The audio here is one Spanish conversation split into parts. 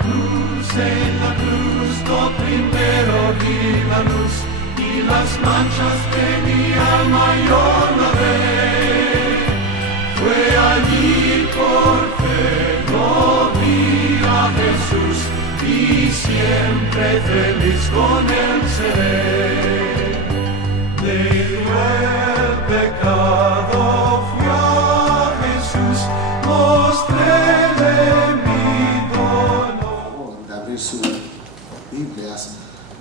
En la cruz lo primero vi la luz y las manchas de mi alma yo lavé. Fue allí por fe yo vi a Jesús y siempre feliz con él seré. Debió el pecado, fui a Jesús, mostréle mi dolor. De abrir sus Biblias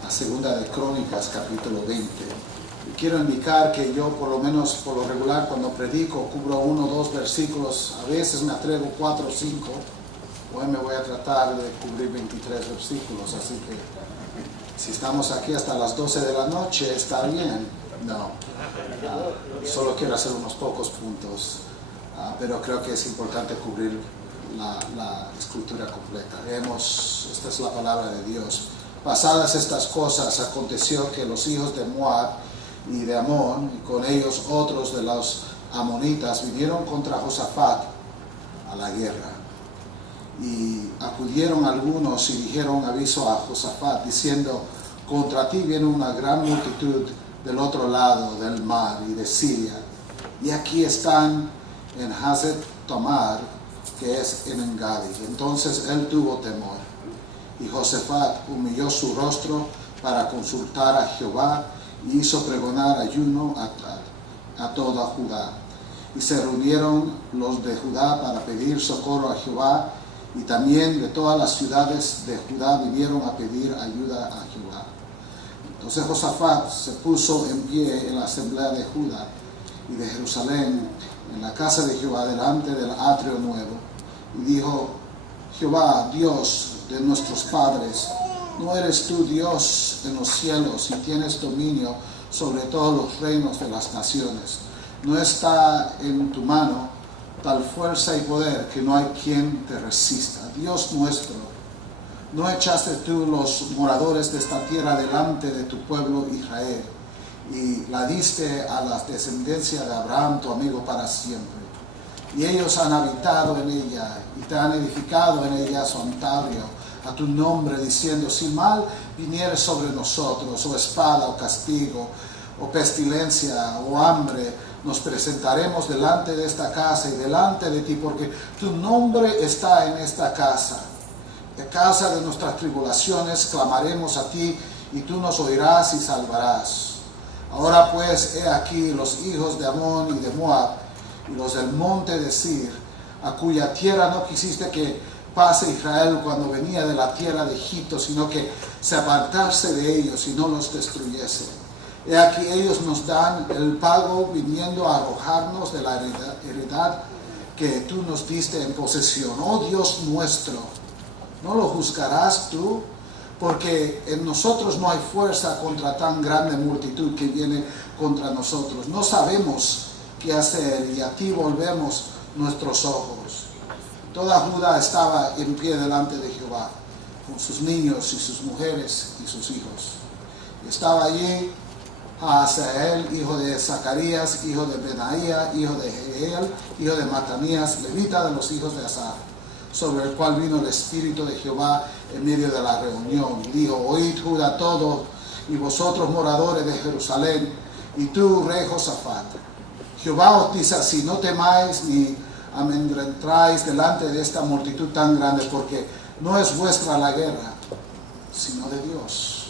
a Segunda de Crónicas, capítulo 20. Y quiero indicar que yo, por lo menos por lo regular, cuando predico, cubro 1 o 2 versículos. A veces me atrevo 4 o 5. Hoy me voy a tratar de cubrir 23 versículos. Así que si estamos aquí hasta las 12 de la noche, está bien. No, solo quiero hacer unos pocos puntos, pero creo que es importante cubrir la escritura completa. Esta es la palabra de Dios. Pasadas estas cosas, aconteció que los hijos de Moab y de Amón, y con ellos otros de los amonitas, vinieron contra Josafat a la guerra. Y acudieron algunos y dijeron aviso a Josafat, diciendo: contra ti viene una gran multitud del otro lado del mar y de Siria, y aquí están en Hazet Tamar, que es en Engadi. Entonces él tuvo temor, y Josafat humilló su rostro para consultar a Jehová, y hizo pregonar ayuno a toda Judá. Y se reunieron los de Judá para pedir socorro a Jehová, y también de todas las ciudades de Judá vinieron a pedir ayuda a Jehová. Entonces Josafat se puso en pie en la asamblea de Judá y de Jerusalén, en la casa de Jehová, delante del atrio nuevo, y dijo: Jehová, Dios de nuestros padres, ¿no eres tú Dios en los cielos y tienes dominio sobre todos los reinos de las naciones? ¿No está en tu mano tal fuerza y poder que no hay quien te resista? Dios nuestro, ¿no echaste tú los moradores de esta tierra delante de tu pueblo Israel, y la diste a la descendencia de Abraham, tu amigo, para siempre? Y ellos han habitado en ella, y te han edificado en ella santuario a tu nombre, diciendo: si mal viniere sobre nosotros, o espada, o castigo, o pestilencia, o hambre, nos presentaremos delante de esta casa y delante de ti, porque tu nombre está en esta casa. De casa de nuestras tribulaciones clamaremos a ti, y tú nos oirás y salvarás. Ahora pues, he aquí los hijos de Amón y de Moab, y los del monte de Sir, a cuya tierra no quisiste que pase Israel cuando venía de la tierra de Egipto, sino que se apartase de ellos y no los destruyese. He aquí ellos nos dan el pago, viniendo a arrojarnos de la heredad que tú nos diste en posesión. Oh Dios nuestro, ¿no lo juzgarás tú? Porque en nosotros no hay fuerza contra tan grande multitud que viene contra nosotros. No sabemos qué hacer, y a ti volvemos nuestros ojos. Toda Judá estaba en pie delante de Jehová, con sus niños y sus mujeres y sus hijos. Y estaba allí Asael, hijo de Zacarías, hijo de Benaía, hijo de Jeiel, hijo de Matanías, levita de los hijos de Asaf, sobre el cual vino el Espíritu de Jehová en medio de la reunión. Y dijo: oíd Judá todo, y vosotros moradores de Jerusalén, y tú, rey Josafat, Jehová os dice así: no temáis ni amedrentáis delante de esta multitud tan grande, porque no es vuestra la guerra, sino de Dios.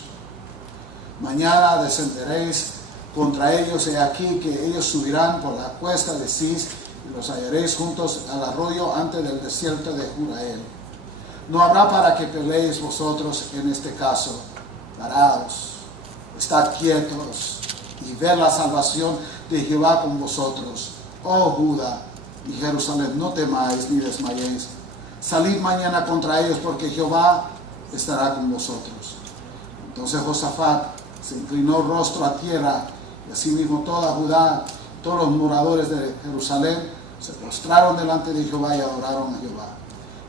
Mañana descenderéis contra ellos, he aquí que ellos subirán por la cuesta de Cis, y los hallaréis juntos al arroyo antes del desierto de Jurael. No habrá para que peleéis vosotros en este caso. Paraos, estad quietos, y ver la salvación de Jehová con vosotros. Oh Judá y Jerusalén, no temáis ni desmayéis. Salid mañana contra ellos, porque Jehová estará con vosotros. Entonces Josafat se inclinó rostro a tierra, y asimismo toda Judá, todos los moradores de Jerusalén, se postraron delante de Jehová y adoraron a Jehová.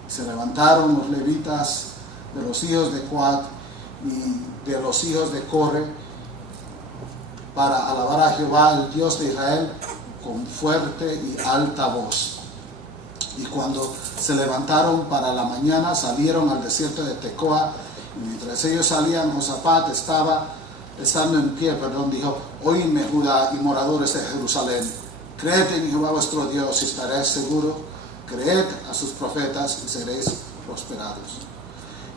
Y se levantaron los levitas de los hijos de Coat y de los hijos de Corre para alabar a Jehová, el Dios de Israel, con fuerte y alta voz. Y cuando se levantaron para la mañana, salieron al desierto de Tecoa. Y mientras ellos salían, Josafat estando en pie, dijo: oídme, Judá y moradores de Jerusalén, creed en Jehová vuestro Dios y estaréis seguros, creed a sus profetas y seréis prosperados.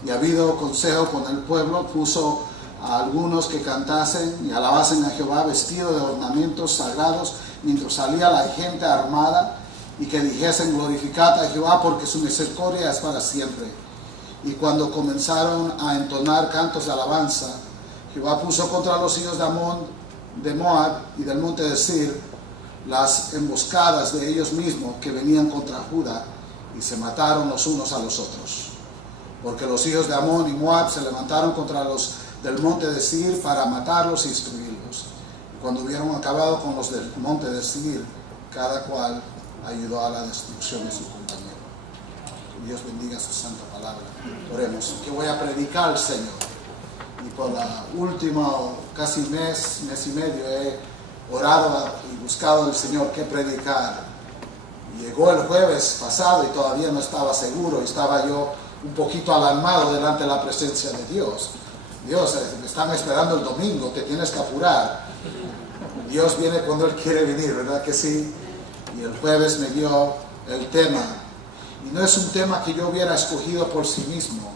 Y habido consejo con el pueblo, puso a algunos que cantasen y alabasen a Jehová vestidos de ornamentos sagrados, mientras salía la gente armada, y que dijesen: glorificad a Jehová, porque su misericordia es para siempre. Y cuando comenzaron a entonar cantos de alabanza, Jehová puso contra los hijos de Amón, de Moab y del monte de Sir las emboscadas de ellos mismos que venían contra Judá, y se mataron los unos a los otros. Porque los hijos de Amón y Moab se levantaron contra los del monte de Sir para matarlos y destruirlos. Y cuando hubieron acabado con los del monte de Sir, cada cual ayudó a la destrucción de su compañero. Que Dios bendiga su santa palabra. Oremos. Que voy a predicar al Señor. Y por la última casi mes y medio he orado y buscado al Señor qué predicar. Y llegó el jueves pasado y todavía no estaba seguro. Y estaba yo un poquito alarmado delante de la presencia de Dios. Dios, me están esperando el domingo, te tienes que apurar. Dios viene cuando Él quiere venir, ¿verdad que sí? Y el jueves me dio el tema. Y no es un tema que yo hubiera escogido por sí mismo.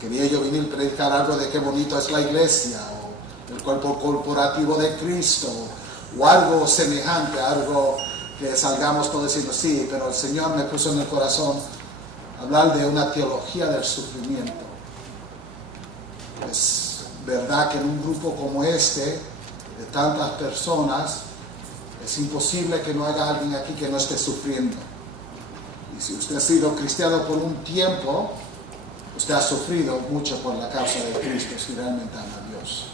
Quería yo venir a predicar algo de qué bonito es la iglesia, o el cuerpo corporativo de Cristo, o algo semejante, algo que salgamos todos diciendo sí, pero el Señor me puso en el corazón hablar de una teología del sufrimiento. Es verdad que en un grupo como este, de tantas personas, es imposible que no haya alguien aquí que no esté sufriendo. Y si usted ha sido cristiano por un tiempo, usted ha sufrido mucho por la causa de Cristo, si realmente ama a Dios.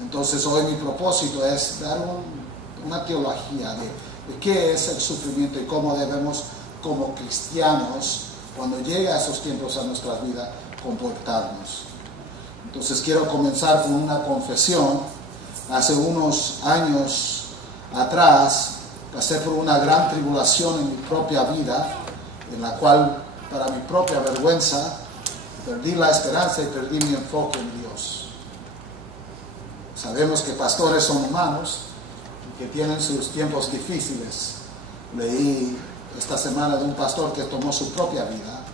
Entonces hoy mi propósito es dar una teología de qué es el sufrimiento y cómo debemos, como cristianos, cuando llegue a esos tiempos a nuestra vida, comportarnos. Entonces quiero comenzar con una confesión. Hace unos años atrás pasé por una gran tribulación en mi propia vida, en la cual, para mi propia vergüenza, perdí la esperanza y perdí mi enfoque en Dios. Sabemos que pastores son humanos y que tienen sus tiempos difíciles. Leí esta semana de un pastor que tomó su propia vida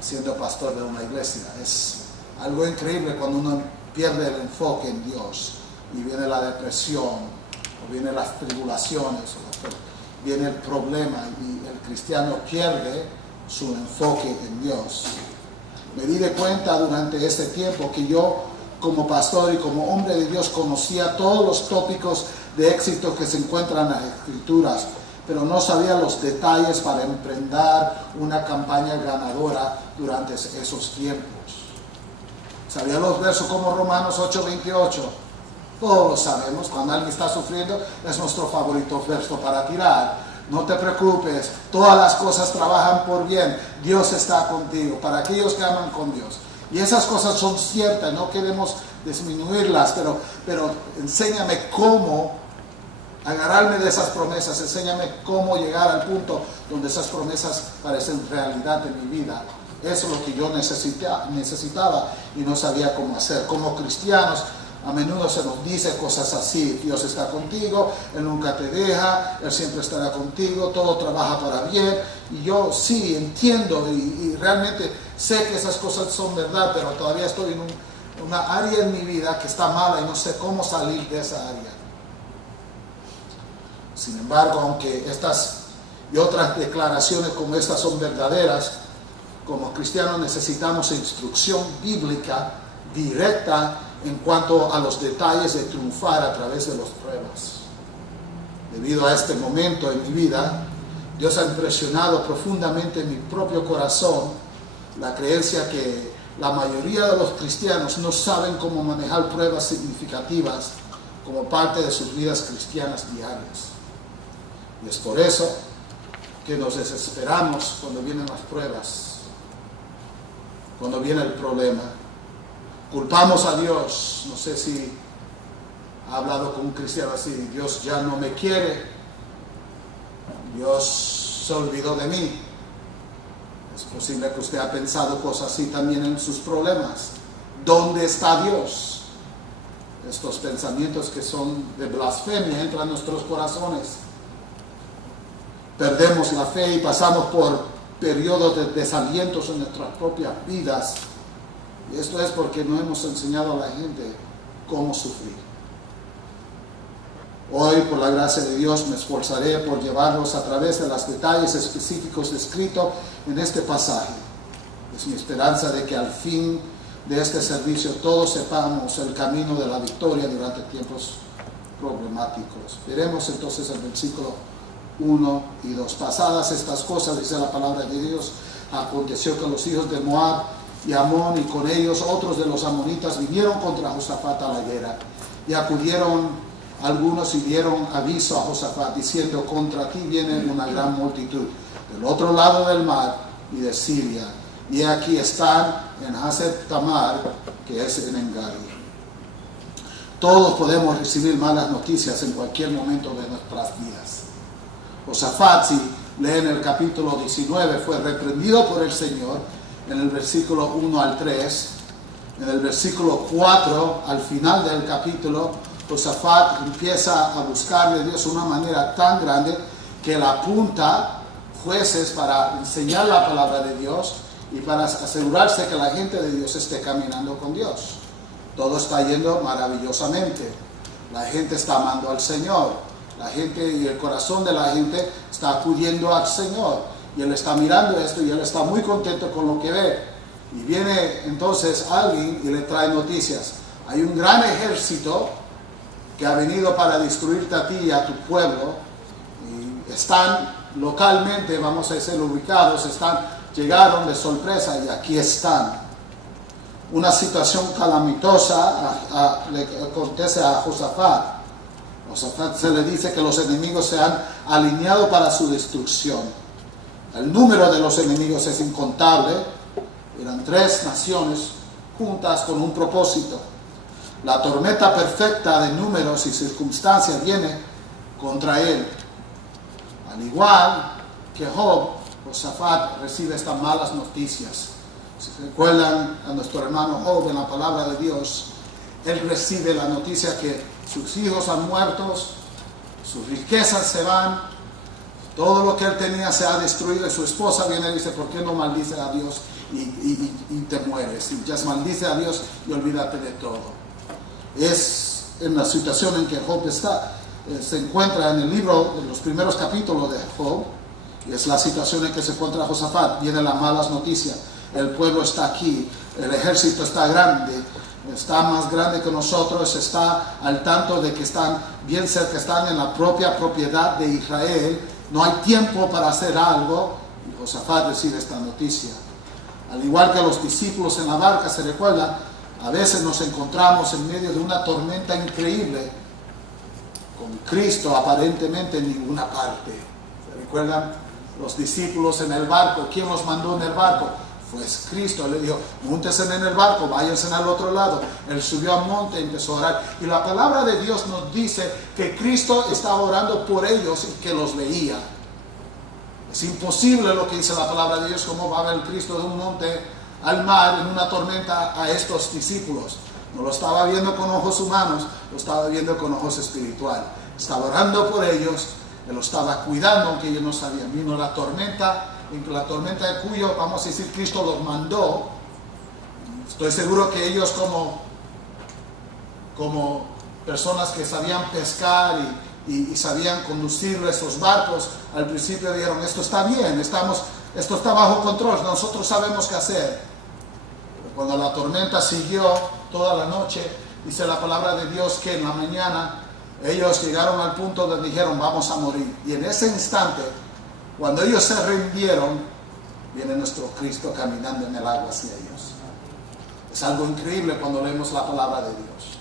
siendo pastor de una iglesia. Es algo increíble cuando uno pierde el enfoque en Dios y viene la depresión, o vienen las tribulaciones, o viene el problema y el cristiano pierde su enfoque en Dios. Me di de cuenta durante este tiempo que yo, como pastor y como hombre de Dios, conocía todos los tópicos de éxito que se encuentran en las Escrituras, pero no sabía los detalles para emprender una campaña ganadora durante esos tiempos. Sabía los versos como Romanos 8:28. Todos lo sabemos, cuando alguien está sufriendo es nuestro favorito verso para tirar. No te preocupes, todas las cosas trabajan por bien. Dios está contigo, para aquellos que aman con Dios. Y esas cosas son ciertas, no queremos disminuirlas, pero enséñame cómo agarrarme de esas promesas, enséñame cómo llegar al punto donde esas promesas parecen realidad en mi vida. Eso es lo que yo necesitaba y no sabía cómo hacer. Como cristianos, a menudo se nos dice cosas así: Dios está contigo, Él nunca te deja, Él siempre estará contigo, todo trabaja para bien. Y yo sí entiendo y realmente sé que esas cosas son verdad, pero todavía estoy en una área en mi vida que está mala y no sé cómo salir de esa área. Sin embargo, aunque estas y otras declaraciones como estas son verdaderas, como cristianos necesitamos instrucción bíblica directa en cuanto a los detalles de triunfar a través de las pruebas. Debido a este momento en mi vida, Dios ha impresionado profundamente en mi propio corazón la creencia que la mayoría de los cristianos no saben cómo manejar pruebas significativas como parte de sus vidas cristianas diarias. Y es por eso que nos desesperamos cuando vienen las pruebas, cuando viene el problema. Culpamos a Dios. No sé si ha hablado con un cristiano así: Dios ya no me quiere, Dios se olvidó de mí. Es posible que usted ha pensado cosas así también en sus problemas. ¿Dónde está Dios? Estos pensamientos que son de blasfemia entran en nuestros corazones. Perdemos la fe y pasamos por periodos de desalientos en nuestras propias vidas. Y esto es porque no hemos enseñado a la gente cómo sufrir. Hoy, por la gracia de Dios, me esforzaré por llevarlos a través de los detalles específicos descritos en este pasaje. Es mi esperanza de que al fin de este servicio todos sepamos el camino de la victoria durante tiempos problemáticos. Veremos entonces el versículo 1 y 2. Pasadas estas cosas, dice la palabra de Dios, aconteció que los hijos de Moab y Amón y con ellos otros de los amonitas vinieron contra Josafat a la guerra, y acudieron algunos y dieron aviso a Josafat diciendo: contra ti viene una gran multitud del otro lado del mar y de Siria, y aquí están en Haset Tamar, que es en Engadi. Todos podemos recibir malas noticias en cualquier momento de nuestras vidas. Josafat, si leen el capítulo 19, fue reprendido por el Señor en el versículo 1 al 3. En el versículo 4, al final del capítulo, Josafat empieza a buscar de Dios de una manera tan grande que él apunta jueces para enseñar la palabra de Dios y para asegurarse que la gente de Dios esté caminando con Dios. Todo está yendo maravillosamente. La gente está amando al Señor. La gente y el corazón de la gente está acudiendo al Señor. Y él está mirando esto y él está muy contento con lo que ve. Y viene entonces alguien y le trae noticias. Hay un gran ejército que ha venido para destruirte a ti y a tu pueblo. Y están localmente, vamos a decir, ubicados, llegaron de sorpresa y aquí están. Una situación calamitosa le acontece a Josafat. Josafat se le dice que los enemigos se han alineado para su destrucción. El número de los enemigos es incontable. Eran 3 naciones juntas con un propósito. La tormenta perfecta de números y circunstancias viene contra él. Al igual que Job, Josafat recibe estas malas noticias. Si recuerdan a nuestro hermano Job en la palabra de Dios, él recibe la noticia que sus hijos han muerto, sus riquezas se van, todo lo que él tenía se ha destruido, y su esposa viene y dice: ¿por qué no maldices a Dios y te mueres? Y ya maldice a Dios y olvídate de todo. Es en la situación en que Job está, se encuentra en el libro de los primeros capítulos de Job, y es la situación en que se encuentra Josafat. Vienen las malas noticias. El pueblo está aquí, el ejército está grande, está más grande que nosotros, está al tanto de que están bien cerca, están en la propia propiedad de Israel, no hay tiempo para hacer algo, y Josafat recibe esta noticia. Al igual que los discípulos en la barca, se recuerda, a veces nos encontramos en medio de una tormenta increíble, con Cristo aparentemente en ninguna parte. ¿Se recuerdan? Los discípulos en el barco, ¿quién los mandó en el barco? Pues Cristo. Le dijo: múntense en el barco, váyanse al otro lado. Él subió al monte y empezó a orar. Y la palabra de Dios nos dice que Cristo estaba orando por ellos y que los veía. Es imposible lo que dice la palabra de Dios. ¿Cómo va a ver Cristo de un monte al mar en una tormenta a estos discípulos? No lo estaba viendo con ojos humanos, lo estaba viendo con ojos espirituales. Estaba orando por ellos, Él los estaba cuidando, aunque ellos no sabían. Vino la tormenta de cuyo, vamos a decir, Cristo los mandó. Estoy seguro que ellos como personas que sabían pescar y sabían conducir esos barcos, al principio dijeron: esto está bien, esto está bajo control, nosotros sabemos qué hacer. Pero cuando la tormenta siguió toda la noche, dice la palabra de Dios que en la mañana ellos llegaron al punto donde dijeron: vamos a morir. Y en ese instante, cuando ellos se rindieron, viene nuestro Cristo caminando en el agua hacia ellos. Es algo increíble cuando leemos la palabra de Dios.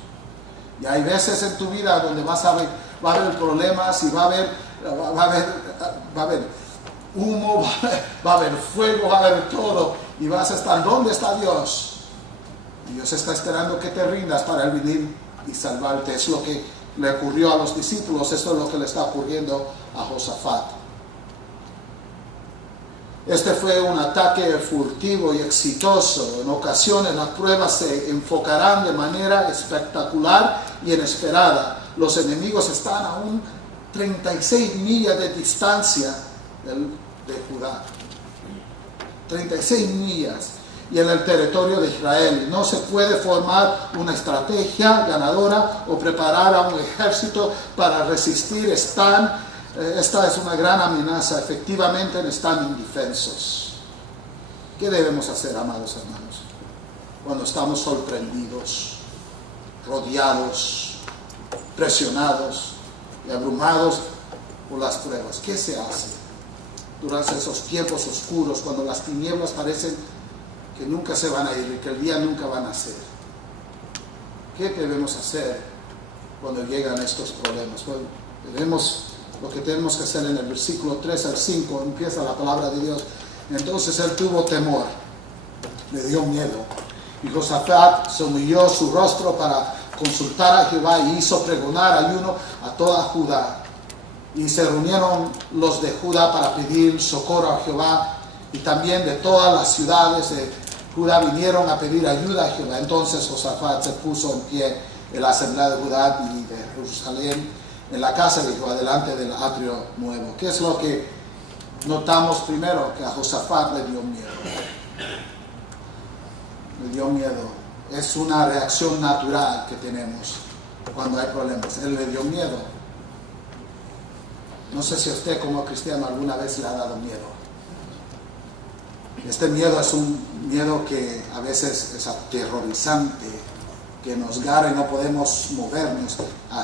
Y hay veces en tu vida donde va a haber problemas y va a haber humo, va a haber fuego, va a haber todo. Y vas a estar: ¿dónde está Dios? Y Dios está esperando que te rindas para Él venir y salvarte. Es lo que le ocurrió a los discípulos, esto es lo que le está ocurriendo a Josafat. Este fue un ataque furtivo y exitoso. En ocasiones las pruebas se enfocarán de manera espectacular y inesperada. Los enemigos están a un 36 millas de distancia de Judá. 36 millas. Y en el territorio de Israel. No se puede formar una estrategia ganadora o preparar a un ejército para resistir. Esta es una gran amenaza. Efectivamente están indefensos. ¿Qué debemos hacer, amados hermanos? Cuando estamos sorprendidos, rodeados, presionados y abrumados por las pruebas. ¿Qué se hace durante esos tiempos oscuros, cuando las tinieblas parecen que nunca se van a ir y que el día nunca van a ser? ¿Qué debemos hacer cuando llegan estos problemas? Bueno, lo que tenemos que hacer en el versículo 3 al 5, empieza la palabra de Dios. Entonces él tuvo temor, le dio miedo. Y Josafat se humilló su rostro para consultar a Jehová y hizo pregonar ayuno a toda Judá. Y se reunieron los de Judá para pedir socorro a Jehová, y también de todas las ciudades de Judá vinieron a pedir ayuda a Jehová. Entonces Josafat se puso en pie en la asamblea de Judá y de Jerusalén, en la casa de Jehová, delante del atrio nuevo. ¿Qué es lo que notamos primero? Que a Josafat le dio miedo. Le dio miedo. Es una reacción natural que tenemos cuando hay problemas. Él le dio miedo. No sé si a usted como cristiano alguna vez le ha dado miedo. Este miedo es un miedo que a veces es aterrorizante, que nos gana y no podemos movernos. A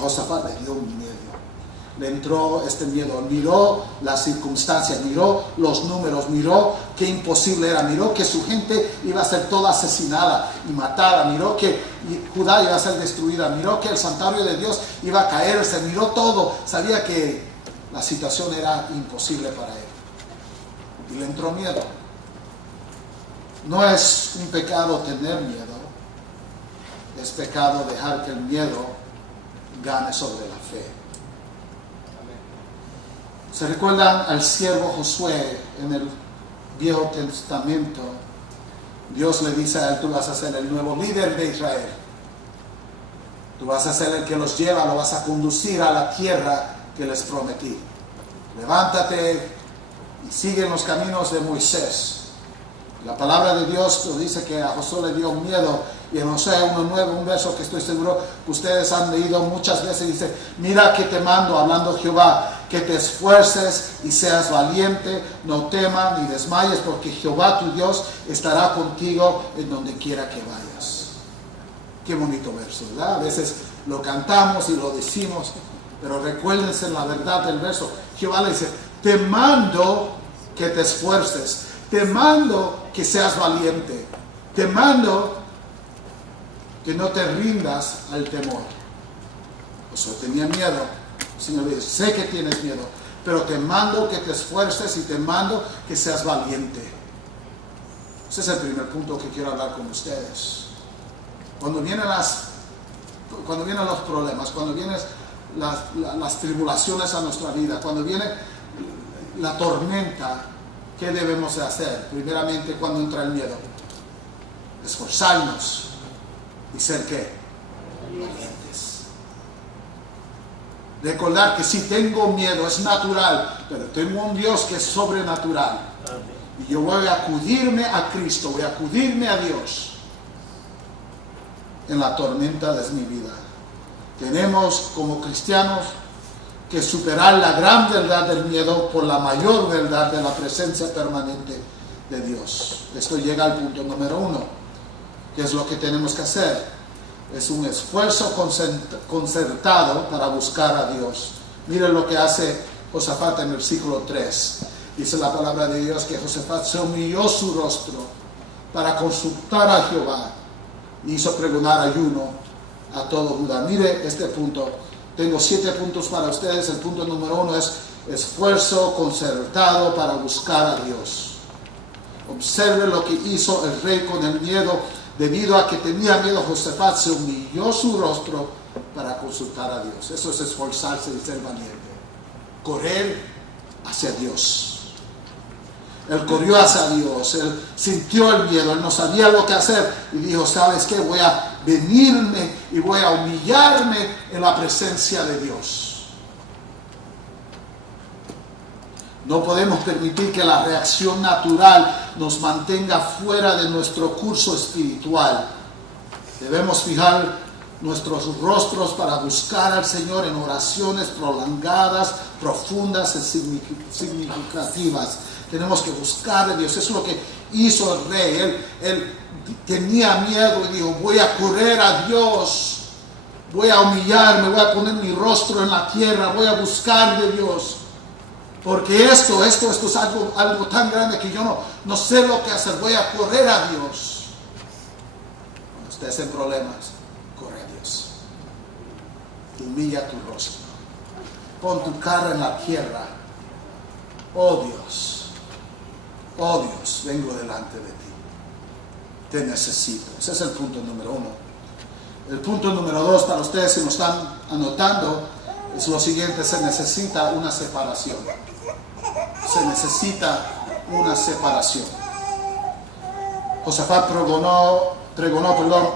Josafat le dio miedo. Le entró este miedo. Miró las circunstancias, miró los números, miró qué imposible era, miró que su gente iba a ser toda asesinada y matada, miró que Judá iba a ser destruida, miró que el santuario de Dios iba a caerse, miró todo. Sabía que la situación era imposible para él. Y le entró miedo. No es un pecado tener miedo, es pecado dejar que el miedo gane sobre la fe. ¿Se recuerdan al siervo Josué en el Viejo Testamento? Dios le dice a él: tú vas a ser el nuevo líder de Israel. Tú vas a ser el que los lleva, lo vas a conducir a la tierra que les prometí. Levántate y sigue en los caminos de Moisés. La palabra de Dios nos dice que a Josué le dio miedo. Y en Josué 1:9, un verso que estoy seguro que ustedes han leído muchas veces, dice: mira que te mando, hablando Jehová, que te esfuerces y seas valiente, no temas ni desmayes, porque Jehová tu Dios estará contigo en donde quiera que vayas. Qué bonito verso, ¿verdad? A veces lo cantamos y lo decimos, pero recuérdense la verdad del verso. Jehová le dice: te mando que te esfuerces, te mando que seas valiente, te mando que no te rindas al temor. Josué tenía miedo. El Señor dice: sé que tienes miedo, pero te mando que te esfuerces y te mando que seas valiente. Ese es el primer punto que quiero hablar con ustedes. Cuando vienen los problemas, cuando vienen las tribulaciones a nuestra vida, cuando viene la tormenta, ¿qué debemos de hacer? Primeramente, cuando entra el miedo, esforzarnos y ser ¿qué? Valientes. Recordar que si tengo miedo es natural, pero tengo un Dios que es sobrenatural. Y yo voy a acudirme a Cristo, voy a acudirme a Dios en la tormenta de mi vida. Tenemos como cristianos que superar la gran verdad del miedo por la mayor verdad de la presencia permanente de Dios. Esto llega al punto número 1. ¿Qué es lo que tenemos que hacer? Es un esfuerzo concertado para buscar a Dios. Miren lo que hace Josafat en el versículo 3. Dice la palabra de Dios que Josafat se humilló su rostro para consultar a Jehová y hizo pregonar ayuno a todo Judá. Mire este punto. Tengo 7 puntos para ustedes. El punto número 1 es esfuerzo concertado para buscar a Dios. Observe lo que hizo el rey con el miedo. Debido a que tenía miedo, Josafat se humilló su rostro para consultar a Dios. Eso es esforzarse y ser valiente. Correr hacia Dios. Él corrió hacia Dios, él sintió el miedo, él no sabía lo que hacer y dijo, ¿sabes qué? Voy a venirme y voy a humillarme en la presencia de Dios. No podemos permitir que la reacción natural nos mantenga fuera de nuestro curso espiritual. Debemos fijar nuestros rostros para buscar al Señor en oraciones prolongadas, profundas y significativas. Tenemos que buscar a Dios. Eso es lo que hizo el rey. Él tenía miedo y dijo, voy a correr a Dios. Voy a humillarme, voy a poner mi rostro en la tierra, voy a buscar de Dios. Porque esto es algo tan grande que yo no sé lo que hacer. Voy a correr a Dios. Cuando estés en problemas, corre a Dios. Humilla tu rostro. Pon tu cara en la tierra. Oh Dios, vengo delante de ti. Te necesito. Ese es el punto número 1. El punto número 2, para ustedes si lo están anotando, es lo siguiente: se necesita una separación. Se necesita una separación. Josafat pregonó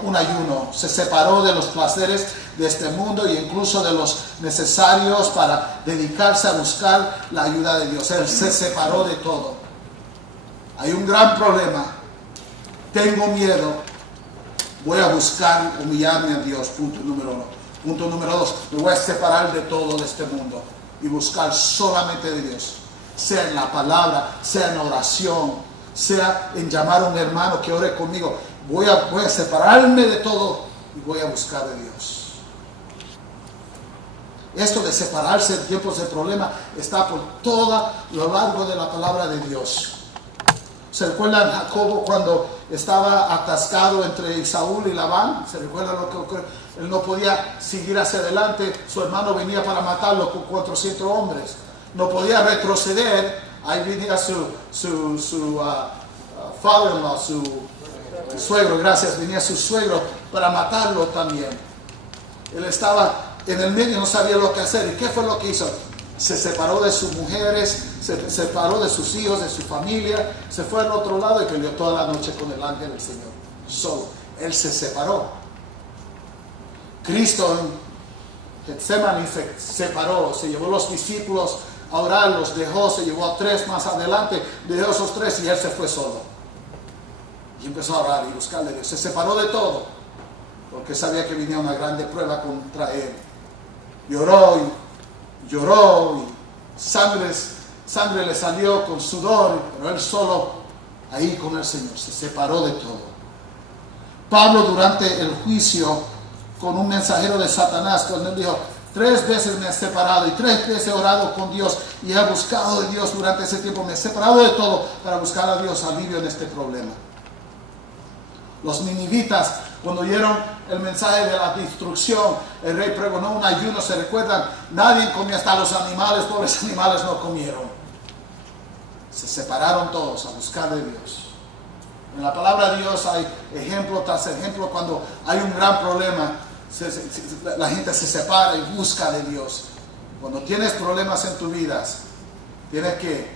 un ayuno. Se separó de los placeres de este mundo e incluso de los necesarios para dedicarse a buscar la ayuda de Dios. Él se separó de todo. Hay un gran problema. Tengo miedo. Voy a buscar humillarme a Dios. Punto número 1. Punto número 2. Me voy a separar de todo de este mundo y buscar solamente de Dios. Sea en la palabra, sea en oración, sea en llamar a un hermano que ore conmigo. Voy a separarme de todo y voy a buscar de Dios. Esto de separarse en tiempos de problema está por todo lo largo de la palabra de Dios. ¿Se recuerdan Jacobo cuando estaba atascado entre Saúl y Labán? ¿Se recuerdan lo que ocurrió? Él no podía seguir hacia adelante. Su hermano venía para matarlo con 400 hombres. No podía retroceder. Ahí venía su father-in-law, su suegro, gracias. Venía su suegro para matarlo también. Él estaba en el medio, no sabía lo que hacer. ¿Y qué fue lo que hizo? Se separó de sus mujeres, se separó de sus hijos, de su familia, se fue al otro lado y peleó toda la noche con el ángel del Señor. Solo. Él se separó. Cristo en Getsemaní se separó, se llevó a los discípulos a orar, los dejó, se llevó a 3 más adelante, dejó esos 3 y él se fue solo. Y empezó a orar y buscarle a Dios. Se separó de todo, porque sabía que venía una grande prueba contra él. Lloró y sangre le salió con sudor, pero él solo ahí con el Señor, se separó de todo. Pablo durante el juicio con un mensajero de Satanás, cuando él dijo, 3 veces me he separado y 3 veces he orado con Dios y he buscado de Dios durante ese tiempo, me he separado de todo para buscar a Dios alivio en este problema. Los ninivitas, cuando oyeron el mensaje de la destrucción, el rey pregonó un ayuno. ¿Se recuerdan? Nadie comía, hasta los animales, pobres animales no comieron. Se separaron todos a buscar de Dios. En la palabra de Dios hay ejemplo tras ejemplo. Cuando hay un gran problema, la gente se separa y busca de Dios. Cuando tienes problemas en tu vida, tienes que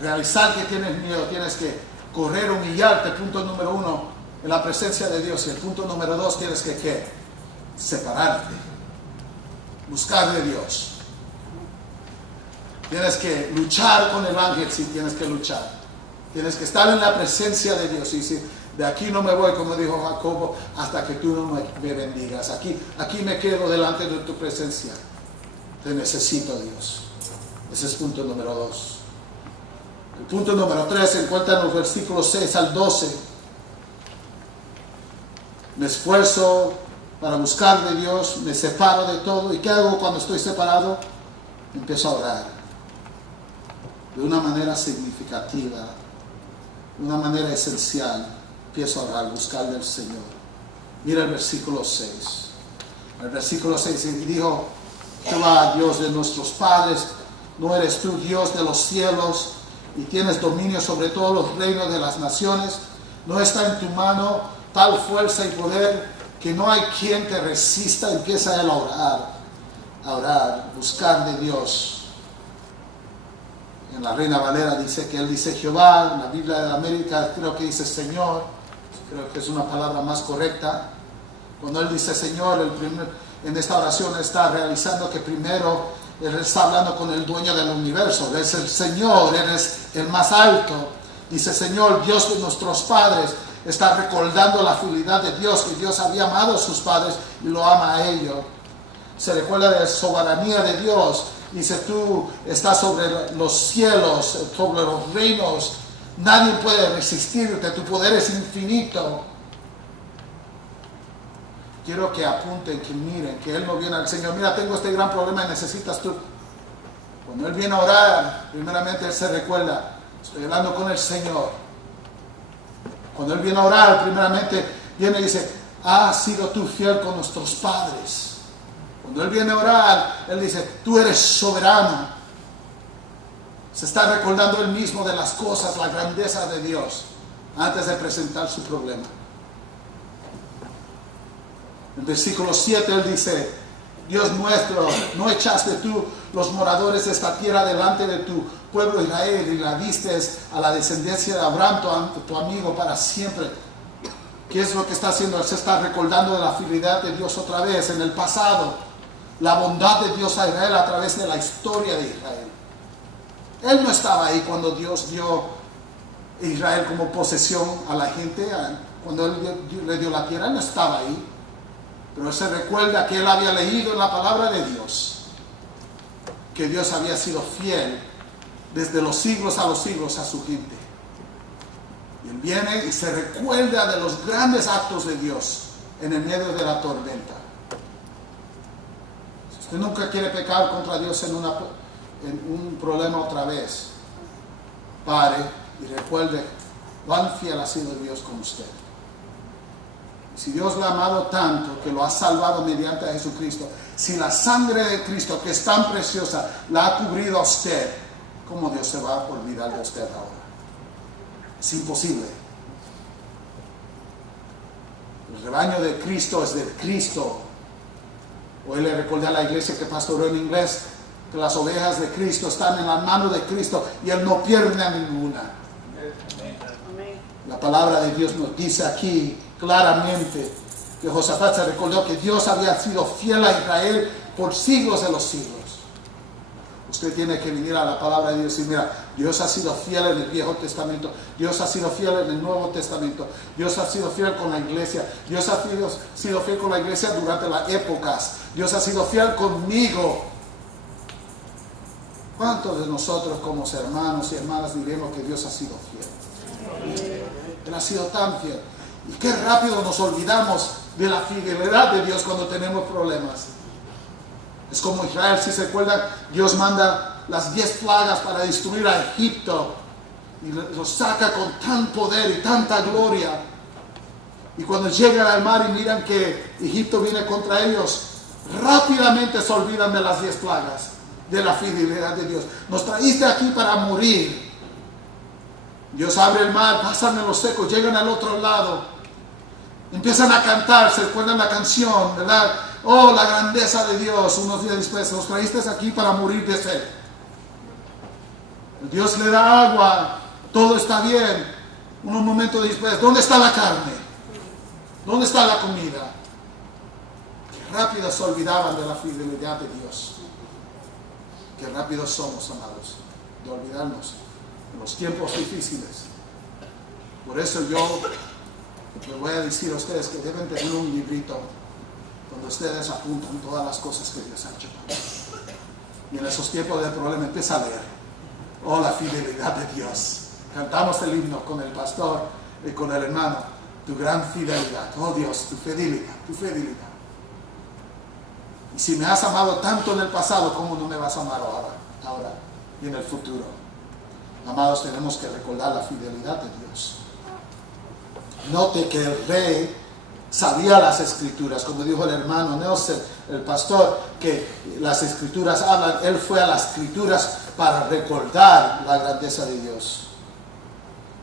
realizar que tienes miedo, tienes que correr, humillarte. Punto número 1, en la presencia de Dios. Y el punto número 2, tienes que ¿qué? Separarte, buscar de Dios. Tienes que luchar con el ángel si tienes que luchar. Tienes que estar en la presencia de Dios. Y si de aquí no me voy, como dijo Jacobo, hasta que tú no me bendigas. Aquí me quedo delante de tu presencia. Te necesito, Dios. Ese es punto número 2. El punto número 3 se encuentra en los versículos 6 al 12. Me esfuerzo para buscar de Dios, me separo de todo. ¿Y qué hago cuando estoy separado? Empiezo a orar de una manera significativa, de una manera esencial. Empiezo a orar, buscar del Señor. Mira el versículo 6. El versículo 6 dijo: Jehová, Dios de nuestros padres, ¿no eres tú Dios de los cielos y tienes dominio sobre todos los reinos de las naciones? ¿No está en tu mano tal fuerza y poder que no hay quien te resista? Empieza él a orar, buscar de Dios. En la Reina Valera dice que él dice Jehová. En la Biblia de América creo que dice Señor. Creo que es una palabra más correcta. Cuando él dice Señor, en esta oración está realizando que primero él está hablando con el dueño del universo. Él es el Señor, Él es el más alto. Dice Señor, Dios de nuestros padres. Está recordando la fidelidad de Dios, que Dios había amado a sus padres y lo ama a ellos. Se recuerda de la soberanía de Dios. Dice, tú estás sobre los cielos, sobre los reinos. Nadie puede resistirte, tu poder es infinito. Quiero que apunten, que miren, que Él no viene al Señor. Mira, tengo este gran problema y necesitas tú. Cuando Él viene a orar, primeramente Él se recuerda, estoy hablando con el Señor. Cuando Él viene a orar, primeramente viene y dice, has sido tú fiel con nuestros padres. Cuando Él viene a orar, Él dice, tú eres soberano. Se está recordando Él mismo de las cosas, la grandeza de Dios, antes de presentar su problema. En el versículo 7 Él dice, Dios nuestro, no echaste tú los moradores de esta tierra delante de tu pueblo Israel y la diste a la descendencia de Abraham, tu amigo, para siempre. ¿Qué es lo que está haciendo? Él se está recordando de la fidelidad de Dios otra vez en el pasado, la bondad de Dios a Israel a través de la historia de Israel. Él no estaba ahí cuando Dios dio a Israel como posesión a la gente, cuando Él le dio la tierra. Él no estaba ahí. Pero Él se recuerda que Él había leído en la palabra de Dios que Dios había sido fiel desde los siglos a su gente. Y Él viene y se recuerda de los grandes actos de Dios en el medio de la tormenta. Si usted nunca quiere pecar contra Dios en un problema otra vez, pare y recuerde cuán fiel ha sido Dios con usted. Si Dios le ha amado tanto que lo ha salvado mediante a Jesucristo, si la sangre de Cristo, que es tan preciosa, la ha cubrido a usted, ¿cómo Dios se va a olvidar de usted ahora? Es imposible. El rebaño de Cristo es de Cristo. Hoy le recordé a la iglesia que pastoró en inglés que las ovejas de Cristo están en la mano de Cristo y Él no pierde a ninguna. La palabra de Dios nos dice aquí claramente que Josafat se recordó que Dios había sido fiel a Israel por siglos de los siglos. Usted tiene que venir a la palabra de Dios y mira, Dios ha sido fiel en el Viejo Testamento, Dios ha sido fiel en el Nuevo Testamento, Dios ha sido fiel con la iglesia, Dios ha sido fiel con la iglesia durante las épocas, Dios ha sido fiel conmigo. ¿Cuántos de nosotros como hermanos y hermanas diremos que Dios ha sido fiel? Él ha sido tan fiel. Y qué rápido nos olvidamos de la fidelidad de Dios cuando tenemos problemas. Es como Israel, si se acuerdan, Dios manda las 10 plagas para destruir a Egipto y los saca con tan poder y tanta gloria. Y cuando llegan al mar y miran que Egipto viene contra ellos, rápidamente se olvidan de las 10 plagas, de la fidelidad de Dios. Nos traíste aquí para morir. Dios abre el mar, pasan en los secos, llegan al otro lado, empiezan a cantar, se recuerdan la canción, ¿verdad? Oh, la grandeza de Dios. Unos días después, nos traíste aquí para morir de sed. Dios le da agua, todo está bien. Unos momentos después, ¿dónde está la carne? ¿Dónde está la comida? Qué rápido se olvidaban de la fidelidad de Dios. Qué rápidos somos, amados, de olvidarnos en los tiempos difíciles. Por eso yo les voy a decir a ustedes que deben tener un librito donde ustedes apuntan todas las cosas que Dios ha hecho. Y en esos tiempos de problema empieza a leer. Oh, la fidelidad de Dios. Cantamos el himno con el pastor y con el hermano. Tu gran fidelidad. Oh Dios, tu fidelidad, tu fidelidad. Y si me has amado tanto en el pasado, ¿cómo no me vas a amar ahora y en el futuro? Amados, tenemos que recordar la fidelidad de Dios. Note que el rey sabía las escrituras, como dijo el hermano Nelson, el pastor, que las escrituras hablan. Él fue a las escrituras para recordar la grandeza de Dios.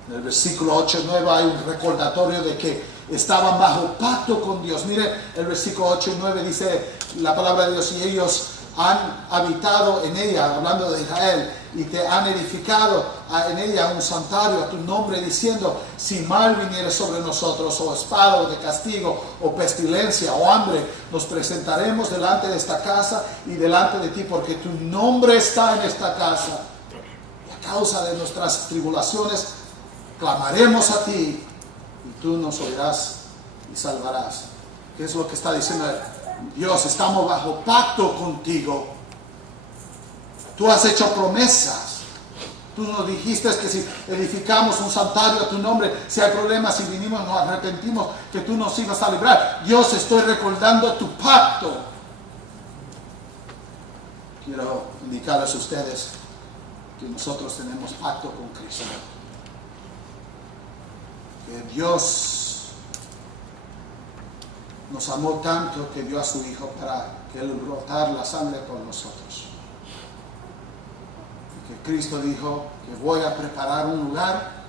En el versículo 8 y 9 hay un recordatorio de que estaban bajo pacto con Dios. Mire, el versículo 8 y 9 dice la palabra de Dios: y ellos han habitado en ella, hablando de Israel, y te han edificado en ella un santuario a tu nombre, diciendo, si mal viniere sobre nosotros, o espada, o de castigo, o pestilencia, o hambre, nos presentaremos delante de esta casa y delante de ti, porque tu nombre está en esta casa. Y a causa de nuestras tribulaciones, clamaremos a ti, y tú nos oirás y salvarás. ¿Qué es lo que está diciendo Dios? Estamos bajo pacto contigo. Tú has hecho promesas. Tú nos dijiste que si edificamos un santuario a tu nombre, si hay problemas, si vinimos, nos arrepentimos, que tú nos ibas a librar. Dios, estoy recordando tu pacto. Quiero indicarles a ustedes que nosotros tenemos pacto con Cristo. Que Dios nos amó tanto que dio a su Hijo para que Él brotar la sangre por nosotros. Y que Cristo dijo que voy a preparar un lugar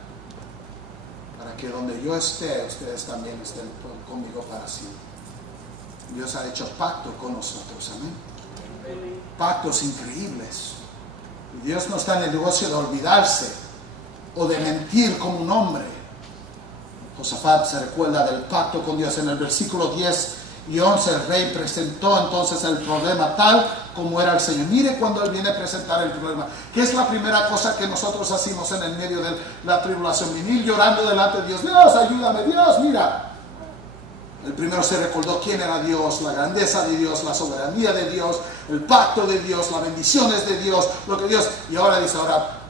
para que donde yo esté, ustedes también estén conmigo para siempre. Dios ha hecho pacto con nosotros, amén. Pactos increíbles. Y Dios no está en el negocio de olvidarse o de mentir como un hombre. Josafat se recuerda del pacto con Dios. En el versículo 10 y 11 el rey presentó entonces el problema tal como era el Señor. Mire cuando Él viene a presentar el problema. ¿Qué es la primera cosa que nosotros hacemos en el medio de la tribulación? Venir llorando delante de Dios. Dios, ayúdame. Dios, mira. El primero se recordó quién era Dios, la grandeza de Dios, la soberanía de Dios, el pacto de Dios, las bendiciones de Dios, lo que Dios... Y ahora dice,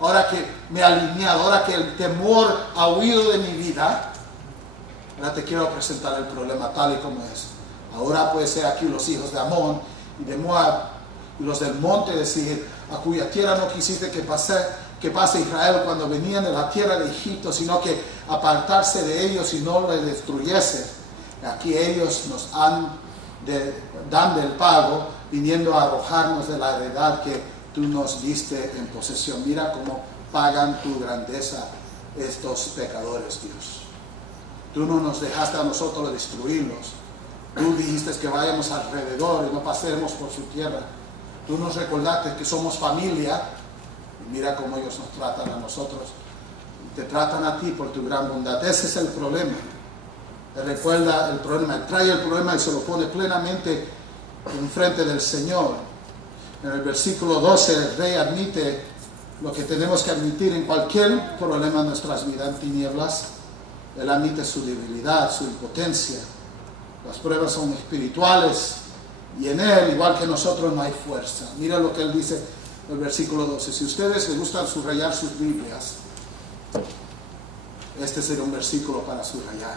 ahora que me he alineado, ahora que el temor ha huido de mi vida, ahora te quiero presentar el problema tal y como es. Ahora puede ser aquí los hijos de Amón y de Moab y los del monte de Seir, a cuya tierra no quisiste que pase Israel cuando venían de la tierra de Egipto, sino que apartarse de ellos y no les destruyese. Aquí ellos nos dan del pago, viniendo a arrojarnos de la heredad que tú nos diste en posesión. Mira cómo pagan tu grandeza estos pecadores, Dios. Tú no nos dejaste a nosotros destruirlos. Tú dijiste que vayamos alrededor y no pasemos por su tierra. Tú nos recordaste que somos familia. Y mira cómo ellos nos tratan a nosotros. Te tratan a ti por tu gran bondad. Ese es el problema. Te recuerda el problema. Él trae el problema y se lo pone plenamente en frente del Señor. En el versículo 12 el rey admite lo que tenemos que admitir en cualquier problema en nuestras vidas, en tinieblas. Él admite su debilidad, su impotencia. Las pruebas son espirituales y en Él, igual que nosotros, no hay fuerza. Mira lo que Él dice en el versículo 12. Si ustedes les gustan subrayar sus Biblias, este sería un versículo para subrayar.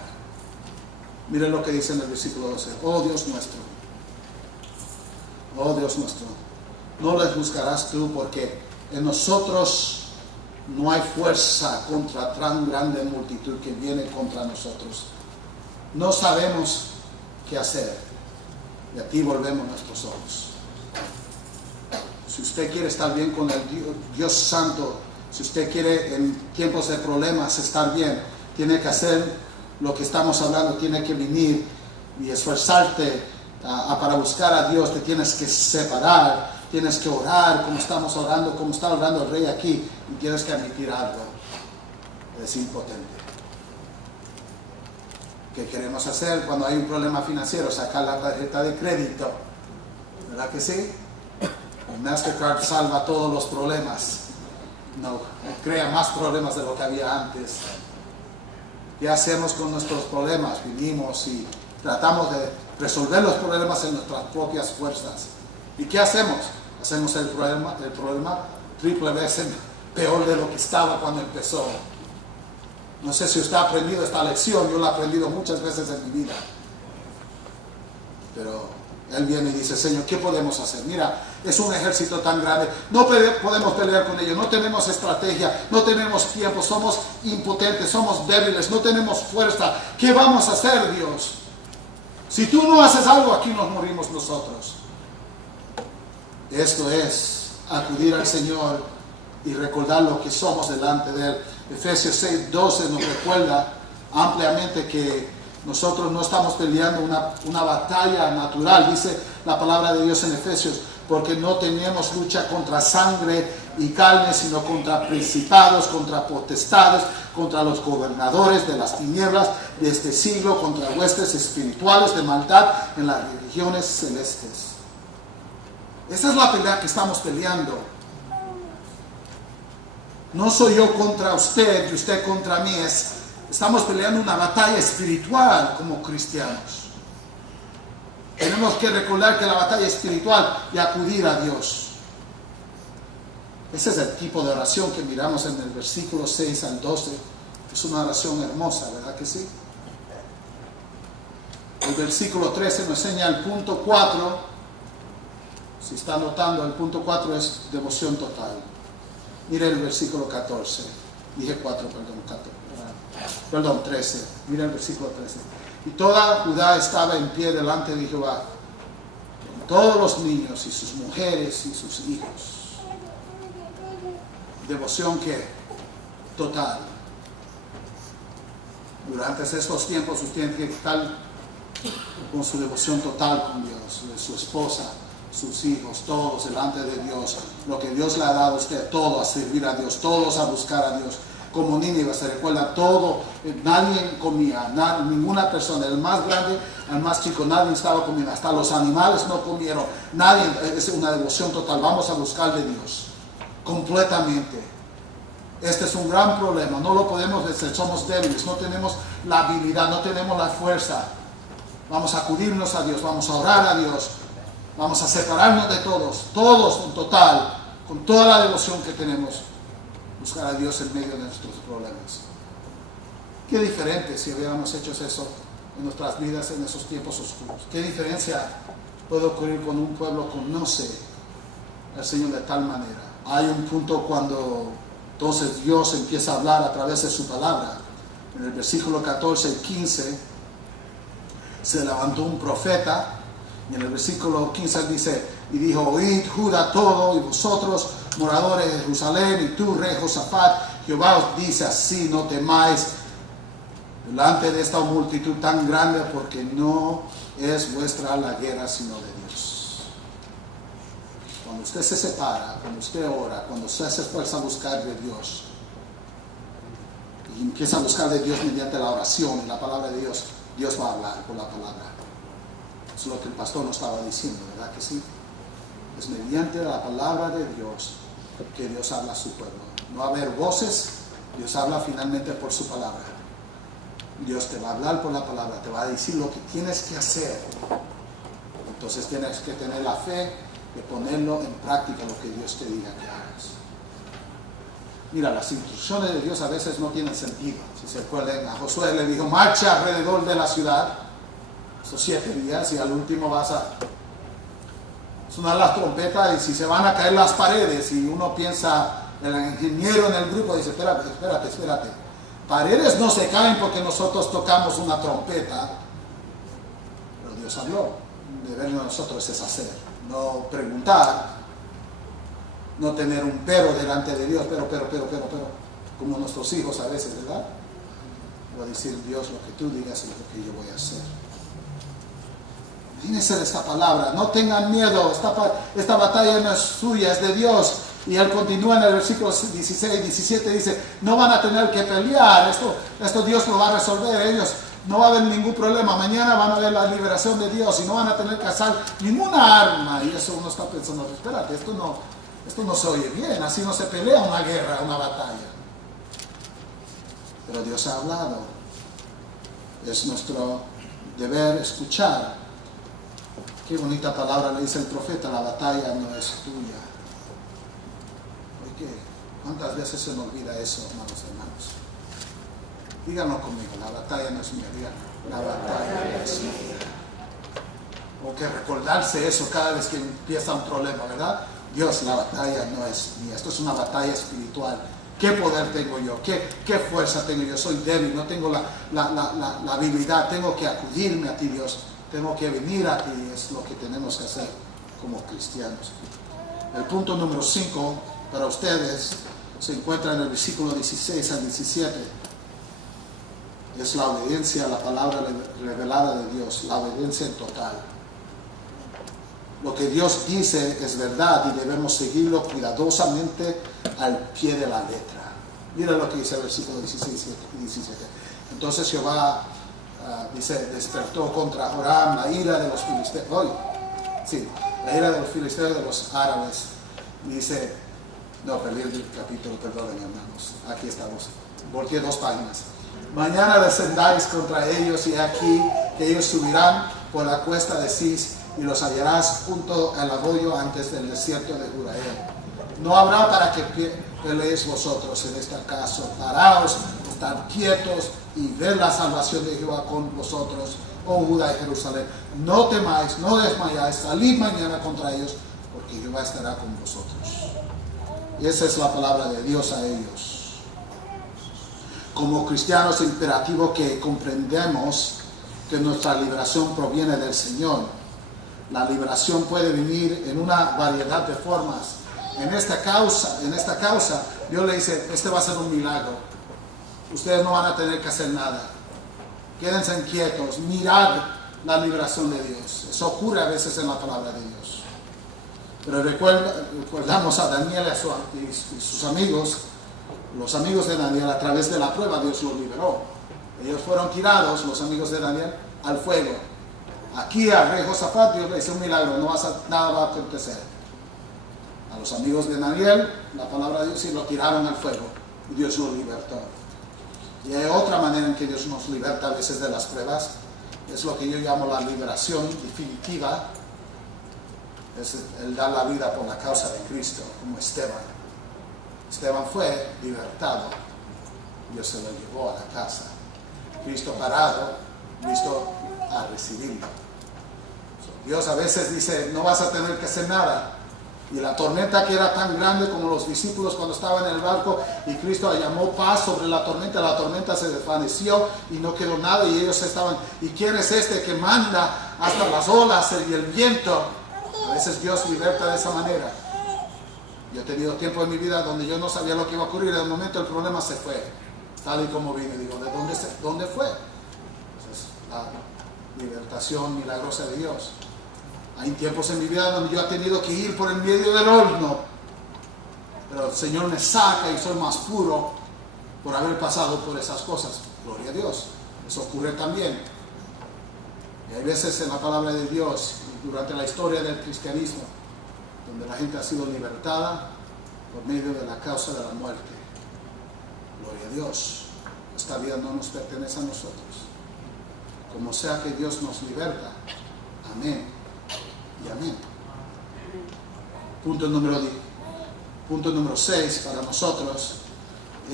Miren lo que dice en el versículo 12. Oh Dios nuestro, no les buscarás tú, porque en nosotros no hay fuerza contra tan grande multitud que viene contra nosotros. No sabemos qué hacer, y a ti volvemos nuestros ojos. Si usted quiere estar bien con el Dios Santo, si usted quiere en tiempos de problemas estar bien, tiene que hacer lo que estamos hablando, tiene que venir y esforzarte para buscar a Dios. Te tienes que separar, tienes que orar como estamos orando, como está orando el rey aquí, y tienes que admitir algo. Es impotente. ¿Qué queremos hacer cuando hay un problema financiero? Sacar la tarjeta de crédito, ¿verdad que sí? El Mastercard salva todos los problemas, no crea más problemas de lo que había antes. ¿Qué hacemos con nuestros problemas? Vinimos y tratamos de resolver los problemas en nuestras propias fuerzas. ¿Y qué hacemos? Hacemos el problema triple veces peor de lo que estaba cuando empezó. No sé si usted ha aprendido esta lección, yo la he aprendido muchas veces en mi vida. Pero Él viene y dice, Señor, ¿qué podemos hacer? Mira, es un ejército tan grande, no podemos pelear con ellos, no tenemos estrategia, no tenemos tiempo, somos impotentes, somos débiles, no tenemos fuerza. ¿Qué vamos a hacer, Dios? Si tú no haces algo, aquí nos morimos nosotros. Esto es acudir al Señor y recordar lo que somos delante de Él. Efesios 6:12 nos recuerda ampliamente que Nosotros no estamos peleando una batalla natural, dice la palabra de Dios en Efesios, porque no tenemos lucha contra sangre y carne, sino contra principados, contra potestades, contra los gobernadores de las tinieblas de este siglo, contra huestes espirituales de maldad en las regiones celestes. Esa es la pelea que estamos peleando. No soy yo contra usted y usted contra mí, estamos peleando una batalla espiritual como cristianos. Tenemos que recordar que la batalla espiritual y acudir a Dios. Ese es el tipo de oración que miramos en el versículo 6 al 12. Es una oración hermosa, ¿verdad que sí? El versículo 13 nos enseña el punto 4. Si está notando, el punto 4 es devoción total. Mire el versículo 14. Dije 4, perdón, 13. Mire el versículo 13. Y toda Judá estaba en pie delante de Jehová, con todos los niños y sus mujeres y sus hijos. Devoción que total. Durante estos tiempos usted tiene que estar con su devoción total con Dios, de su esposa, sus hijos, todos delante de Dios. Lo que Dios le ha dado a usted, todo a servir a Dios, todos a buscar a Dios. Como Nínive, se recuerda todo, nadie comía, ninguna persona, el más grande al más chico, nadie estaba comiendo, hasta los animales no comieron, nadie. Es una devoción total. Vamos a buscar de Dios completamente. Este es un gran problema, no lo podemos decir, somos débiles, no tenemos la habilidad, no tenemos la fuerza. Vamos a acudirnos a Dios, vamos a orar a Dios, vamos a separarnos de todos en total, con toda la devoción que tenemos. Buscar a Dios en medio de nuestros problemas. Qué diferente si hubiéramos hecho eso en nuestras vidas en esos tiempos oscuros. Qué diferencia puede ocurrir con un pueblo que conoce al Señor de tal manera. Hay un punto cuando entonces Dios empieza a hablar a través de su palabra. En el versículo 14 y 15 se levantó un profeta, y en el versículo 15 dice: y dijo, oíd Judá todo, y vosotros moradores de Jerusalén, y tú rey Josafat, Jehová os dice así: no temáis delante de esta multitud tan grande, porque no es vuestra la guerra sino de Dios. Cuando usted se separa, cuando usted ora, cuando usted se esfuerza a buscar de Dios y empieza a buscar de Dios mediante la oración y la palabra de Dios, Dios va a hablar por la palabra. Eso es lo que el pastor nos estaba diciendo, ¿verdad que sí? Es mediante la palabra de Dios que Dios habla a su pueblo. No va a haber voces, Dios habla finalmente por su palabra. Dios te va a hablar por la palabra, te va a decir lo que tienes que hacer. Entonces tienes que tener la fe de ponerlo en práctica, lo que Dios te diga que hagas. Mira, las instrucciones de Dios a veces no tienen sentido. Si se acuerdan, a Josué le dijo: marcha alrededor de la ciudad estos 7 días, y al último vas a sonar las trompetas, y si se van a caer las paredes, y uno piensa, el ingeniero en el grupo dice: espérate, paredes no se caen porque nosotros tocamos una trompeta. Pero Dios habló. Deber de nosotros es hacer, no preguntar, no tener un pero delante de Dios, pero, como nuestros hijos a veces, ¿verdad? Voy a decir: Dios, lo que tú digas es lo que yo voy a hacer. Imagínense esta palabra, no tengan miedo, esta batalla no es suya, es de Dios. Y él continúa en el versículo 16 y 17, dice: no van a tener que pelear, esto Dios lo va a resolver, ellos no va a haber ningún problema, mañana van a ver la liberación de Dios y no van a tener que usar ninguna arma. Y eso uno está pensando: espérate, esto no se oye bien, así no se pelea una guerra, una batalla. Pero Dios ha hablado, es nuestro deber escuchar. Qué bonita palabra le dice el profeta: la batalla no es tuya. Oye, ¿cuántas veces se nos olvida eso, hermanos? Díganlo conmigo: la batalla no es mía. Díganlo: la batalla no es mía. O que recordarse eso cada vez que empieza un problema, ¿verdad? Dios, la batalla no es mía. Esto es una batalla espiritual. ¿Qué poder tengo yo? ¿Qué fuerza tengo yo? Soy débil, no tengo la habilidad. Tengo que acudirme a ti, Dios. Tengo que venir a ti. Es lo que tenemos que hacer como cristianos. El punto número 5 para ustedes se encuentra en el versículo 16 al 17. es la obediencia a la palabra revelada de Dios, la obediencia en total. Lo que Dios dice es verdad y debemos seguirlo cuidadosamente al pie de la letra. Mira lo que dice el versículo 16 y 17. Entonces Jehová dice, despertó contra Joram la ira de los filisteos. La ira de los filisteos, de los árabes. Y dice, no, perdí el capítulo, perdónenme hermanos. Aquí estamos. Volteé 2 páginas. Mañana descendáis contra ellos y aquí que ellos subirán por la cuesta de Cis y los hallarás junto al arroyo antes del desierto de Jurael. No habrá para que peleéis vosotros en este caso. Paraos, estar quietos y ver la salvación de Jehová con vosotros, oh Judá y Jerusalén. No temáis, no desmayáis, salid mañana contra ellos, porque Jehová estará con vosotros. Y esa es la palabra de Dios a ellos. Como cristianos es imperativo que comprendamos que nuestra liberación proviene del Señor. La liberación puede venir en una variedad de formas. En esta causa, Dios le dice, este va a ser un milagro. Ustedes no van a tener que hacer nada. Quédense quietos, mirad la liberación de Dios. Eso ocurre a veces en la palabra de Dios. Pero recordamos a Daniel y sus amigos, los amigos de Daniel, a través de la prueba Dios los liberó. Ellos fueron tirados, los amigos de Daniel, al fuego. Aquí al rey Josafat Dios le hizo un milagro, nada va a acontecer. A los amigos de Daniel, la palabra de Dios, sí lo tiraron al fuego y Dios los libertó. Y hay otra manera en que Dios nos liberta a veces de las pruebas, es lo que yo llamo la liberación definitiva, es el dar la vida por la causa de Cristo, como Esteban. Esteban fue libertado, Dios se lo llevó a la casa. Cristo parado, listo a recibirlo. Dios a veces dice, no vas a tener que hacer nada. Y la tormenta que era tan grande como los discípulos cuando estaban en el barco y Cristo llamó paz sobre la tormenta se desvaneció y no quedó nada y ellos estaban, ¿y quién es este que manda hasta las olas y el viento? A veces Dios liberta de esa manera. Yo he tenido tiempo en mi vida donde yo no sabía lo que iba a ocurrir, de momento el problema se fue, tal y como vine. Digo, ¿de dónde fue? Esa es la libertación milagrosa de Dios. Hay tiempos en mi vida donde yo he tenido que ir por el medio del horno, pero el Señor me saca y soy más puro por haber pasado por esas cosas. Gloria a Dios. Eso ocurre también. Y hay veces en la palabra de Dios, durante la historia del cristianismo, donde la gente ha sido libertada por medio de la causa de la muerte. Gloria a Dios. Esta vida no nos pertenece a nosotros. Como sea que Dios nos liberta. Amén. Y amén. Punto número 6 para nosotros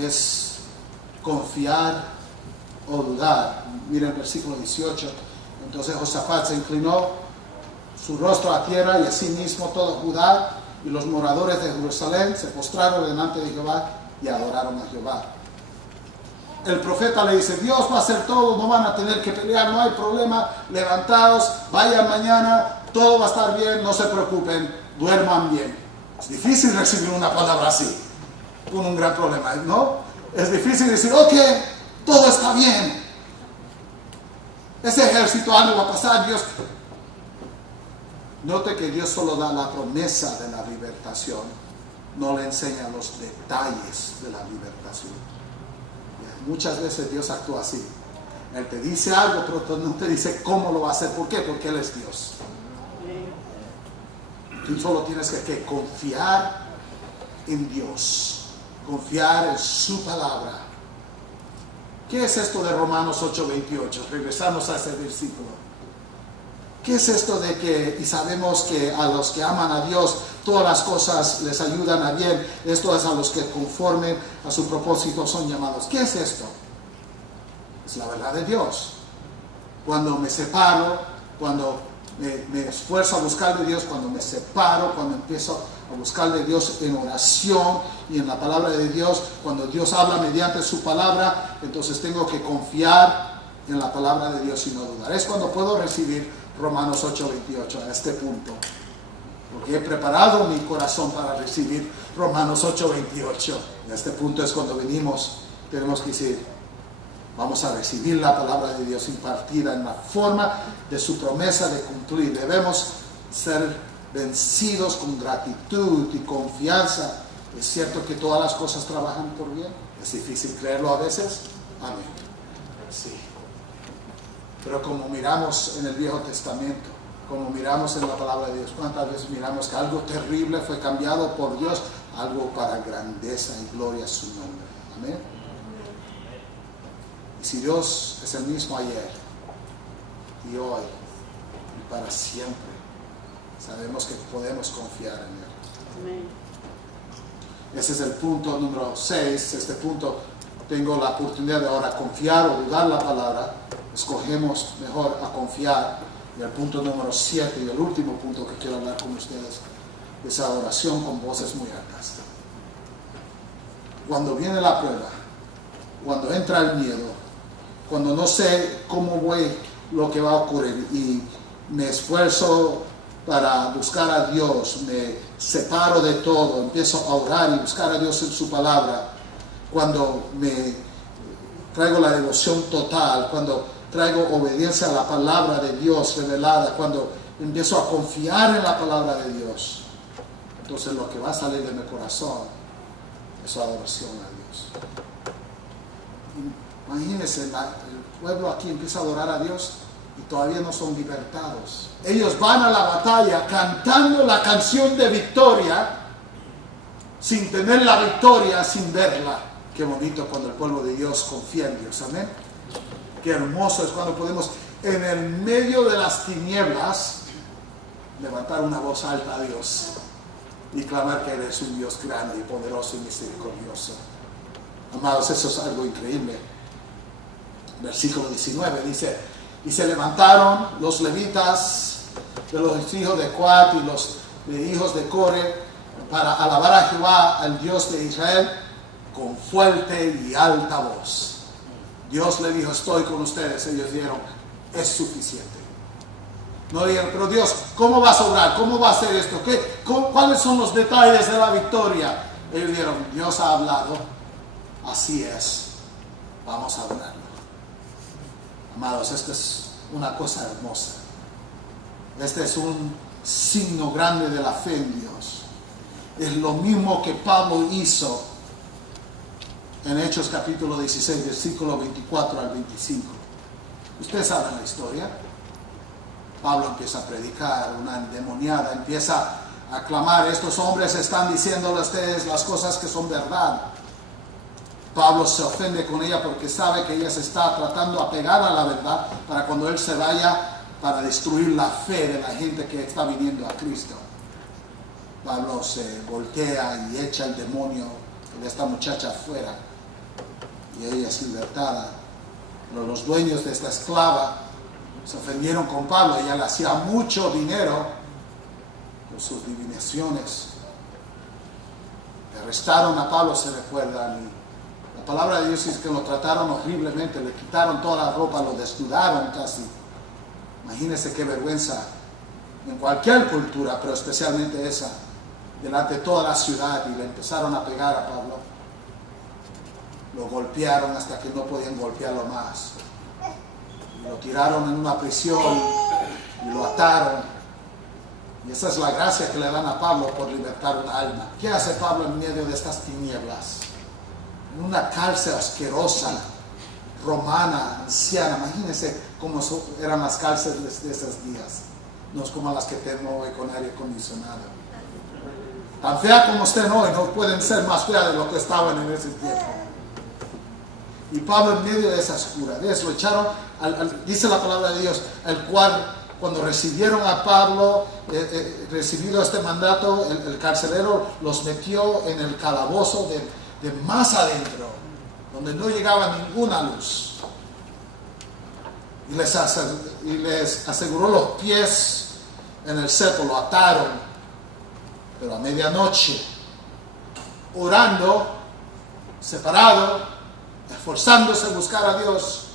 es confiar o dudar. Miren el versículo 18. Entonces Josafat se inclinó su rostro a tierra y asimismo todo Judá y los moradores de Jerusalén se postraron delante de Jehová y adoraron a Jehová. El profeta le dice, Dios va a hacer todo, no van a tener que pelear, no hay problema, levantaos, vayan mañana, todo va a estar bien, no se preocupen, duerman bien. Es difícil recibir una palabra así, con un gran problema, ¿no? Es difícil decir, ok, todo está bien. Ese ejército algo va a pasar, Dios. Note que Dios solo da la promesa de la libertación, no le enseña los detalles de la libertación. Muchas veces Dios actúa así. Él te dice algo, pero no te dice cómo lo va a hacer. ¿Por qué? Porque Él es Dios. Tú solo tienes que confiar en Dios, confiar en su palabra. ¿Qué es esto de Romanos 8:28? Regresamos a ese versículo. ¿Qué es esto de que, y sabemos que a los que aman a Dios, todas las cosas les ayudan a bien? Esto es a los que conforme a su propósito son llamados. ¿Qué es esto? Es la verdad de Dios. Cuando me separo, cuando me esfuerzo a buscar de Dios, cuando me separo, cuando empiezo a buscar de Dios en oración y en la palabra de Dios, cuando Dios habla mediante su palabra, entonces tengo que confiar en la palabra de Dios y no dudar. Es cuando puedo recibir Romanos 8:28 a este punto, porque he preparado mi corazón para recibir Romanos 8:28. A este punto es cuando venimos, tenemos que decir, Vamos a recibir la palabra de Dios impartida en la forma de su promesa de cumplir. Debemos ser vencidos con gratitud y confianza. Es cierto que todas las cosas trabajan por bien. Es difícil creerlo a veces. Amén. Sí. Pero como miramos en el Viejo Testamento, como miramos en la palabra de Dios, ¿cuántas veces miramos que algo terrible fue cambiado por Dios? Algo para grandeza y gloria a su nombre. Amén. Y si Dios es el mismo ayer y hoy y para siempre, sabemos que podemos confiar en Él. Amén. Ese es el punto número 6. Este punto tengo la oportunidad de ahora confiar o dudar la palabra. Escogemos mejor a confiar. Y el punto número 7 y el último punto que quiero hablar con ustedes es adoración con voces muy altas. Cuando viene la prueba, cuando entra el miedo, cuando no sé cómo lo que va a ocurrir y me esfuerzo para buscar a Dios, me separo de todo, empiezo a orar y buscar a Dios en su palabra, cuando me traigo la devoción total, cuando traigo obediencia a la palabra de Dios revelada, cuando empiezo a confiar en la palabra de Dios, entonces lo que va a salir de mi corazón es adoración a Dios. Imagínense, el pueblo aquí empieza a adorar a Dios y todavía no son libertados. Ellos van a la batalla cantando la canción de victoria sin tener la victoria, sin verla. Qué bonito cuando el pueblo de Dios confía en Dios. Amén. Qué hermoso es cuando podemos en el medio de las tinieblas levantar una voz alta a Dios y clamar que eres un Dios grande y poderoso y misericordioso. Amados, eso es algo increíble. Versículo 19 dice: y se levantaron los levitas de los hijos de Coat y los hijos de Core para alabar a Jehová, al Dios de Israel, con fuerte y alta voz. Dios le dijo: estoy con ustedes. Ellos dijeron: es suficiente. No dijeron: pero Dios, ¿cómo vas a obrar? ¿Cómo va a hacer esto? ¿Cuáles son los detalles de la victoria? Ellos dijeron: Dios ha hablado, así es, vamos a adorarlo. Amados, esta es una cosa hermosa. Este es un signo grande de la fe en Dios. Es lo mismo que Pablo hizo en Hechos capítulo 16, versículo 24 al 25. Ustedes saben la historia. Pablo empieza a predicar, una endemoniada empieza a clamar: estos hombres están diciéndole a ustedes las cosas que son verdad. Pablo se ofende con ella porque sabe que ella se está tratando a pegar a la verdad para cuando él se vaya, para destruir la fe de la gente que está viniendo a Cristo. Pablo se voltea y echa el demonio de esta muchacha afuera y ella es libertada. Pero los dueños de esta esclava se ofendieron con Pablo. Ella le hacía mucho dinero por sus divinaciones. Le arrestaron a Pablo, se recuerdan, y la palabra de Dios dice que lo trataron horriblemente, le quitaron toda la ropa, lo desnudaron casi. Imagínense qué vergüenza en cualquier cultura, pero especialmente esa, delante de toda la ciudad, y le empezaron a pegar a Pablo. Lo golpearon hasta que no podían golpearlo más. Y lo tiraron en una prisión y lo ataron. Y esa es la gracia que le dan a Pablo por libertar un alma. ¿Qué hace Pablo en medio de estas tinieblas? En una cárcel asquerosa, romana, anciana. Imagínense cómo eran las cárceles de esos días. No es como las que tengo hoy con aire acondicionado. Tan fea como estén hoy, no pueden ser más feas de lo que estaban en ese tiempo. Y Pablo, en medio de esa oscuridad, lo echaron, dice la palabra de Dios, el cual, cuando recibieron a Pablo, recibido este mandato, el carcelero los metió en el calabozo de más adentro, donde no llegaba ninguna luz. Y les aseguró los pies en el cepo, lo ataron. Pero a medianoche, orando, separado, esforzándose a buscar a Dios,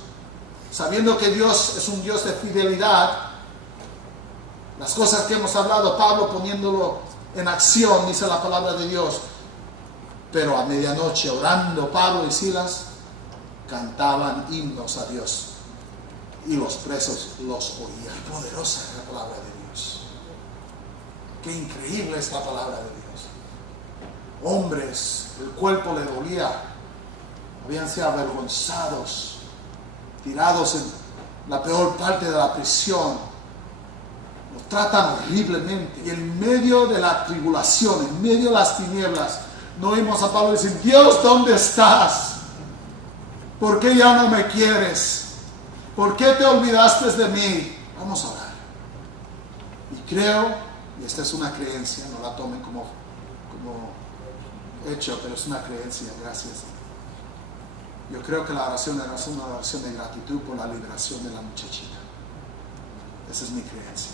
sabiendo que Dios es un Dios de fidelidad, las cosas que hemos hablado, Pablo poniéndolo en acción, dice la palabra de Dios. Pero a medianoche, orando, Pablo y Silas, cantaban himnos a Dios y los presos los oían. Poderosa es la palabra de Dios. Qué increíble es la palabra de Dios. Hombres, el cuerpo le dolía, habían sido avergonzados, tirados en la peor parte de la prisión, los tratan horriblemente, y en medio de la tribulación, en medio de las tinieblas, no oímos a Pablo decir: Dios, ¿dónde estás? ¿Por qué ya no me quieres? ¿Por qué te olvidaste de mí? Vamos a orar. Y creo, y esta es una creencia, no la tomen como hecho, pero es una creencia, gracias. Yo creo que la oración era una oración de gratitud por la liberación de la muchachita. Esa es mi creencia.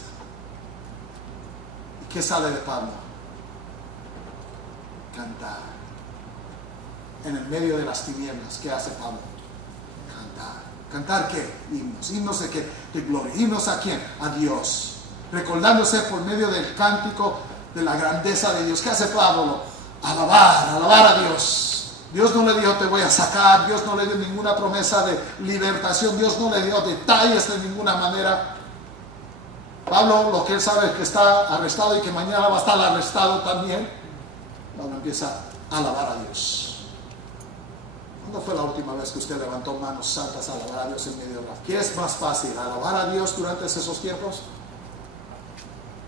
¿Y qué sale de Pablo? Cantar. En el medio de las tinieblas, ¿qué hace Pablo? Cantar. ¿Cantar qué? Himnos. ¿Himnos de qué? De gloria. ¿Himnos a quién? A Dios. Recordándose por medio del cántico de la grandeza de Dios. ¿Qué hace Pablo? Alabar a Dios. Dios no le dijo: te voy a sacar. Dios no le dio ninguna promesa de libertación. Dios no le dio detalles de ninguna manera. Pablo, lo que él sabe es que está arrestado y que mañana va a estar arrestado también. Pablo empieza a alabar a Dios. ¿Cuándo fue la última vez que usted levantó manos santas a alabar a Dios en medio de la... ¿Qué es más fácil? ¿Alabar a Dios durante esos tiempos?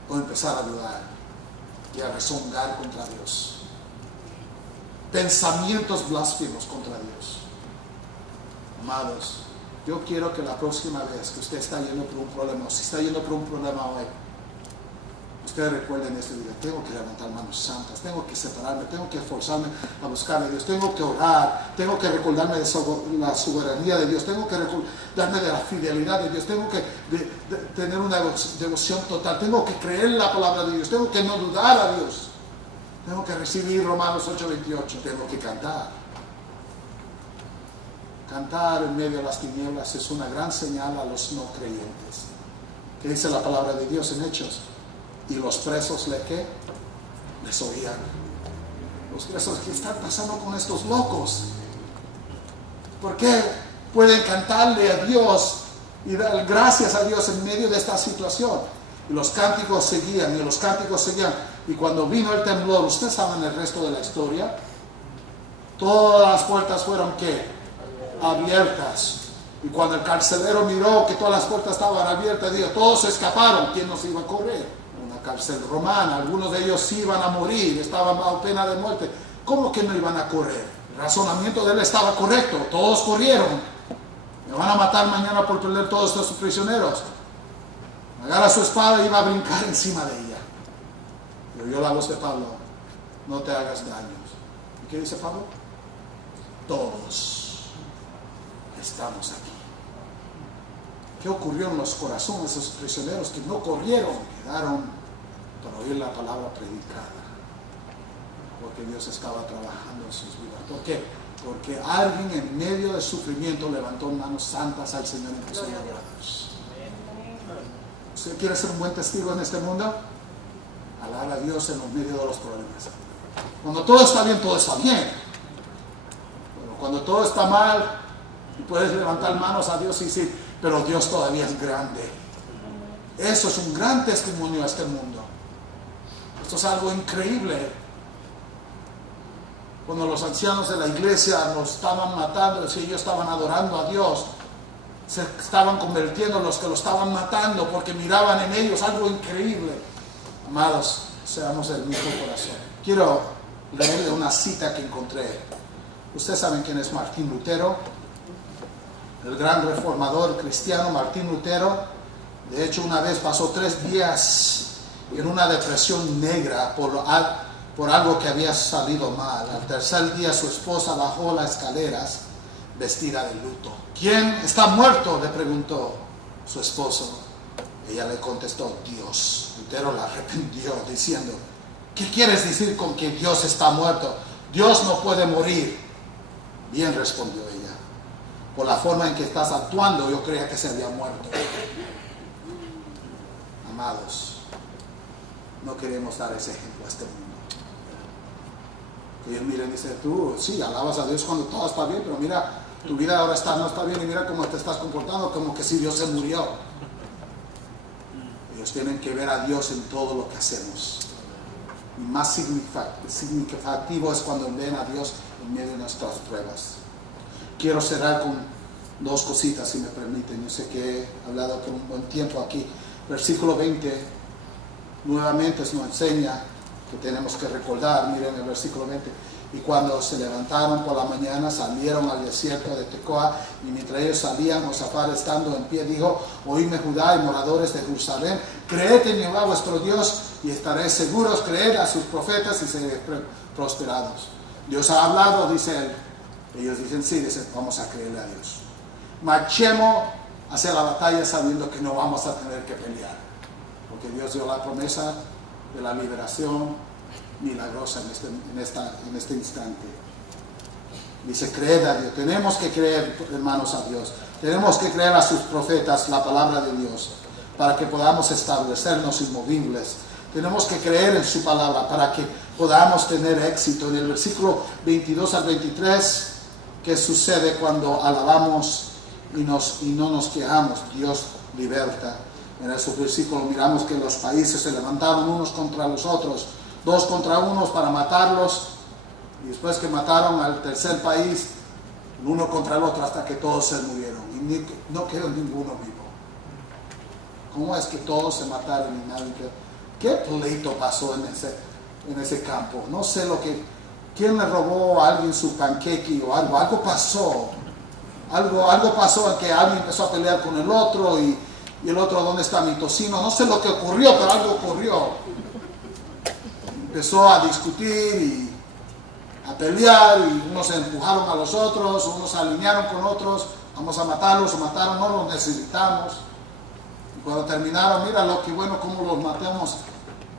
¿O empezar a dudar y a rezongar contra Dios? Pensamientos blasfemos contra Dios. Amados, yo quiero que la próxima vez que usted está yendo por un problema, o si está yendo por un problema hoy, ustedes recuerden este día: tengo que levantar manos santas, tengo que separarme, tengo que esforzarme a buscar a Dios, tengo que orar, tengo que recordarme de la soberanía de Dios, tengo que recordarme de la fidelidad de Dios, tengo que tener una devoción total, tengo que creer en la palabra de Dios, tengo que no dudar a Dios. Tengo que recibir Romanos 8:28. Tengo que cantar. Cantar en medio de las tinieblas es una gran señal a los no creyentes. ¿Qué dice la palabra de Dios en Hechos? Y los presos les oían. Los presos: ¿qué están pasando con estos locos? ¿Por qué pueden cantarle a Dios y dar gracias a Dios en medio de esta situación? Y los cánticos seguían, y los cánticos seguían. Y cuando vino el temblor, ustedes saben el resto de la historia. Todas las puertas fueron ¿qué? Abiertas. Y cuando el carcelero miró que todas las puertas estaban abiertas, dijo: todos se escaparon. ¿Quién nos iba a correr? Una cárcel romana. Algunos de ellos sí iban a morir, estaban bajo pena de muerte. ¿Cómo que no iban a correr? El razonamiento de él estaba correcto. Todos corrieron. Me van a matar mañana por perder todos estos prisioneros. Agarra su espada y iba a brincar encima de ella. Pero oyó la voz de Pablo: no te hagas daño. ¿Y qué dice Pablo? Todos estamos aquí. ¿Qué ocurrió en los corazones de esos prisioneros que no corrieron? Quedaron para oír la palabra predicada. Porque Dios estaba trabajando en sus vidas. ¿Por qué? Porque alguien en medio del sufrimiento levantó manos santas al Señor y empezó a alabar a Dios. ¿Usted quiere ser un buen testigo en este mundo? Alabar a Dios en medio de los problemas. Cuando todo está bien, todo está bien. Pero cuando todo está mal, puedes levantar manos a Dios y decir: pero Dios todavía es grande. Eso es un gran testimonio a este mundo. Esto es algo increíble. Cuando los ancianos de la iglesia nos estaban matando, si ellos estaban adorando a Dios, se estaban convirtiendo en los que lo estaban matando porque miraban en ellos algo increíble. Amados, seamos del mismo corazón. Quiero leerle una cita que encontré. Ustedes saben quién es Martín Lutero, el gran reformador cristiano Martín Lutero. De hecho, una vez pasó 3 días en una depresión negra por algo que había salido mal. Al tercer día su esposa bajó las escaleras vestida de luto. ¿Quién está muerto?, le preguntó su esposo. Ella le contestó: Dios. Lutero la arrepintió diciendo: ¿qué quieres decir con que Dios está muerto? Dios no puede morir. Bien, respondió ella. Por la forma en que estás actuando, yo creía que se había muerto. Amados, no queremos dar ese ejemplo a este mundo. Que ellos miren y dicen: tú sí, alabas a Dios cuando todo está bien, pero mira Tu vida ahora no está bien y mira cómo te estás comportando, como que si Dios se murió. Ellos tienen que ver a Dios en todo lo que hacemos. Y más significativo es cuando ven a Dios en medio de nuestras pruebas. Quiero cerrar con dos cositas, si me permiten. Yo sé que he hablado por un buen tiempo aquí. Versículo 20, nuevamente nos enseña que tenemos que recordar. Miren el versículo 20. Y cuando se levantaron por la mañana, salieron al desierto de Tecoa, y mientras ellos salían, Josafat, estando en pie, dijo: oídme Judá y moradores de Jerusalén, creed en Jehová vuestro Dios, y estaréis seguros, creed a sus profetas y seréis prosperados. Dios ha hablado, dice él. Ellos dicen sí, dicen vamos a creerle a Dios. Marchemos hacia la batalla sabiendo que no vamos a tener que pelear, porque Dios dio la promesa de la liberación milagrosa en este instante. Dice, creed a Dios. Tenemos que creer, hermanos, a Dios. Tenemos que creer a sus profetas, la palabra de Dios, para que podamos establecernos inmovibles. Tenemos que creer en su palabra para que podamos tener éxito. En el versículo 22 al 23, ¿qué sucede cuando alabamos y no nos quejamos? Dios liberta. En esos versículos miramos que los países se levantaron unos contra los otros, 2 contra 1 para matarlos, y después que mataron al tercer país, el uno contra el otro, hasta que todos se murieron y no quedó ninguno vivo. ¿Cómo es que todos se mataron y nadie quedó? ¿Qué pleito pasó en ese campo? No sé ¿quién le robó a alguien su panqueque o algo? Algo pasó. Algo pasó en que alguien empezó a pelear con el otro y el otro, ¿dónde está mi tocino? No sé lo que ocurrió, pero algo ocurrió. Empezó a discutir y a pelear, y unos se empujaron a los otros, unos se alinearon con otros, vamos a matarlos, o mataron, no los necesitamos. Y cuando terminaron, mira lo que bueno, cómo los matamos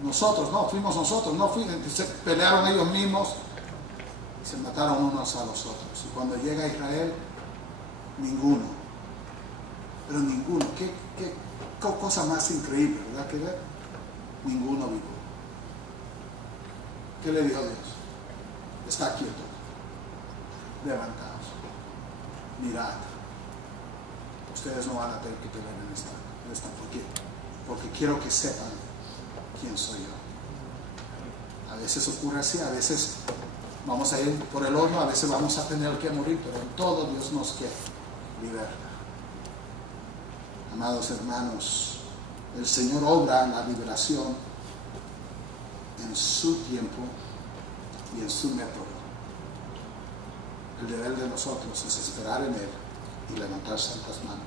nosotros, no, fuimos nosotros, se pelearon ellos mismos y se mataron unos a los otros. Y cuando llega a Israel, ninguno, pero ninguno, qué cosa más increíble, ¿verdad? Que ver, ninguno vivo. ¿Qué le dijo Dios? Está quieto, levantaos, mirad, ustedes no van a tener que pelear en esta. ¿Por qué? Porque quiero que sepan quién soy yo. A veces ocurre así, a veces vamos a ir por el horno, a veces vamos a tener que morir, pero en todo Dios nos quiere liberar. Amados hermanos, el Señor obra la liberación en su tiempo y en su método. El deber de nosotros es esperar en Él y levantar santas manos.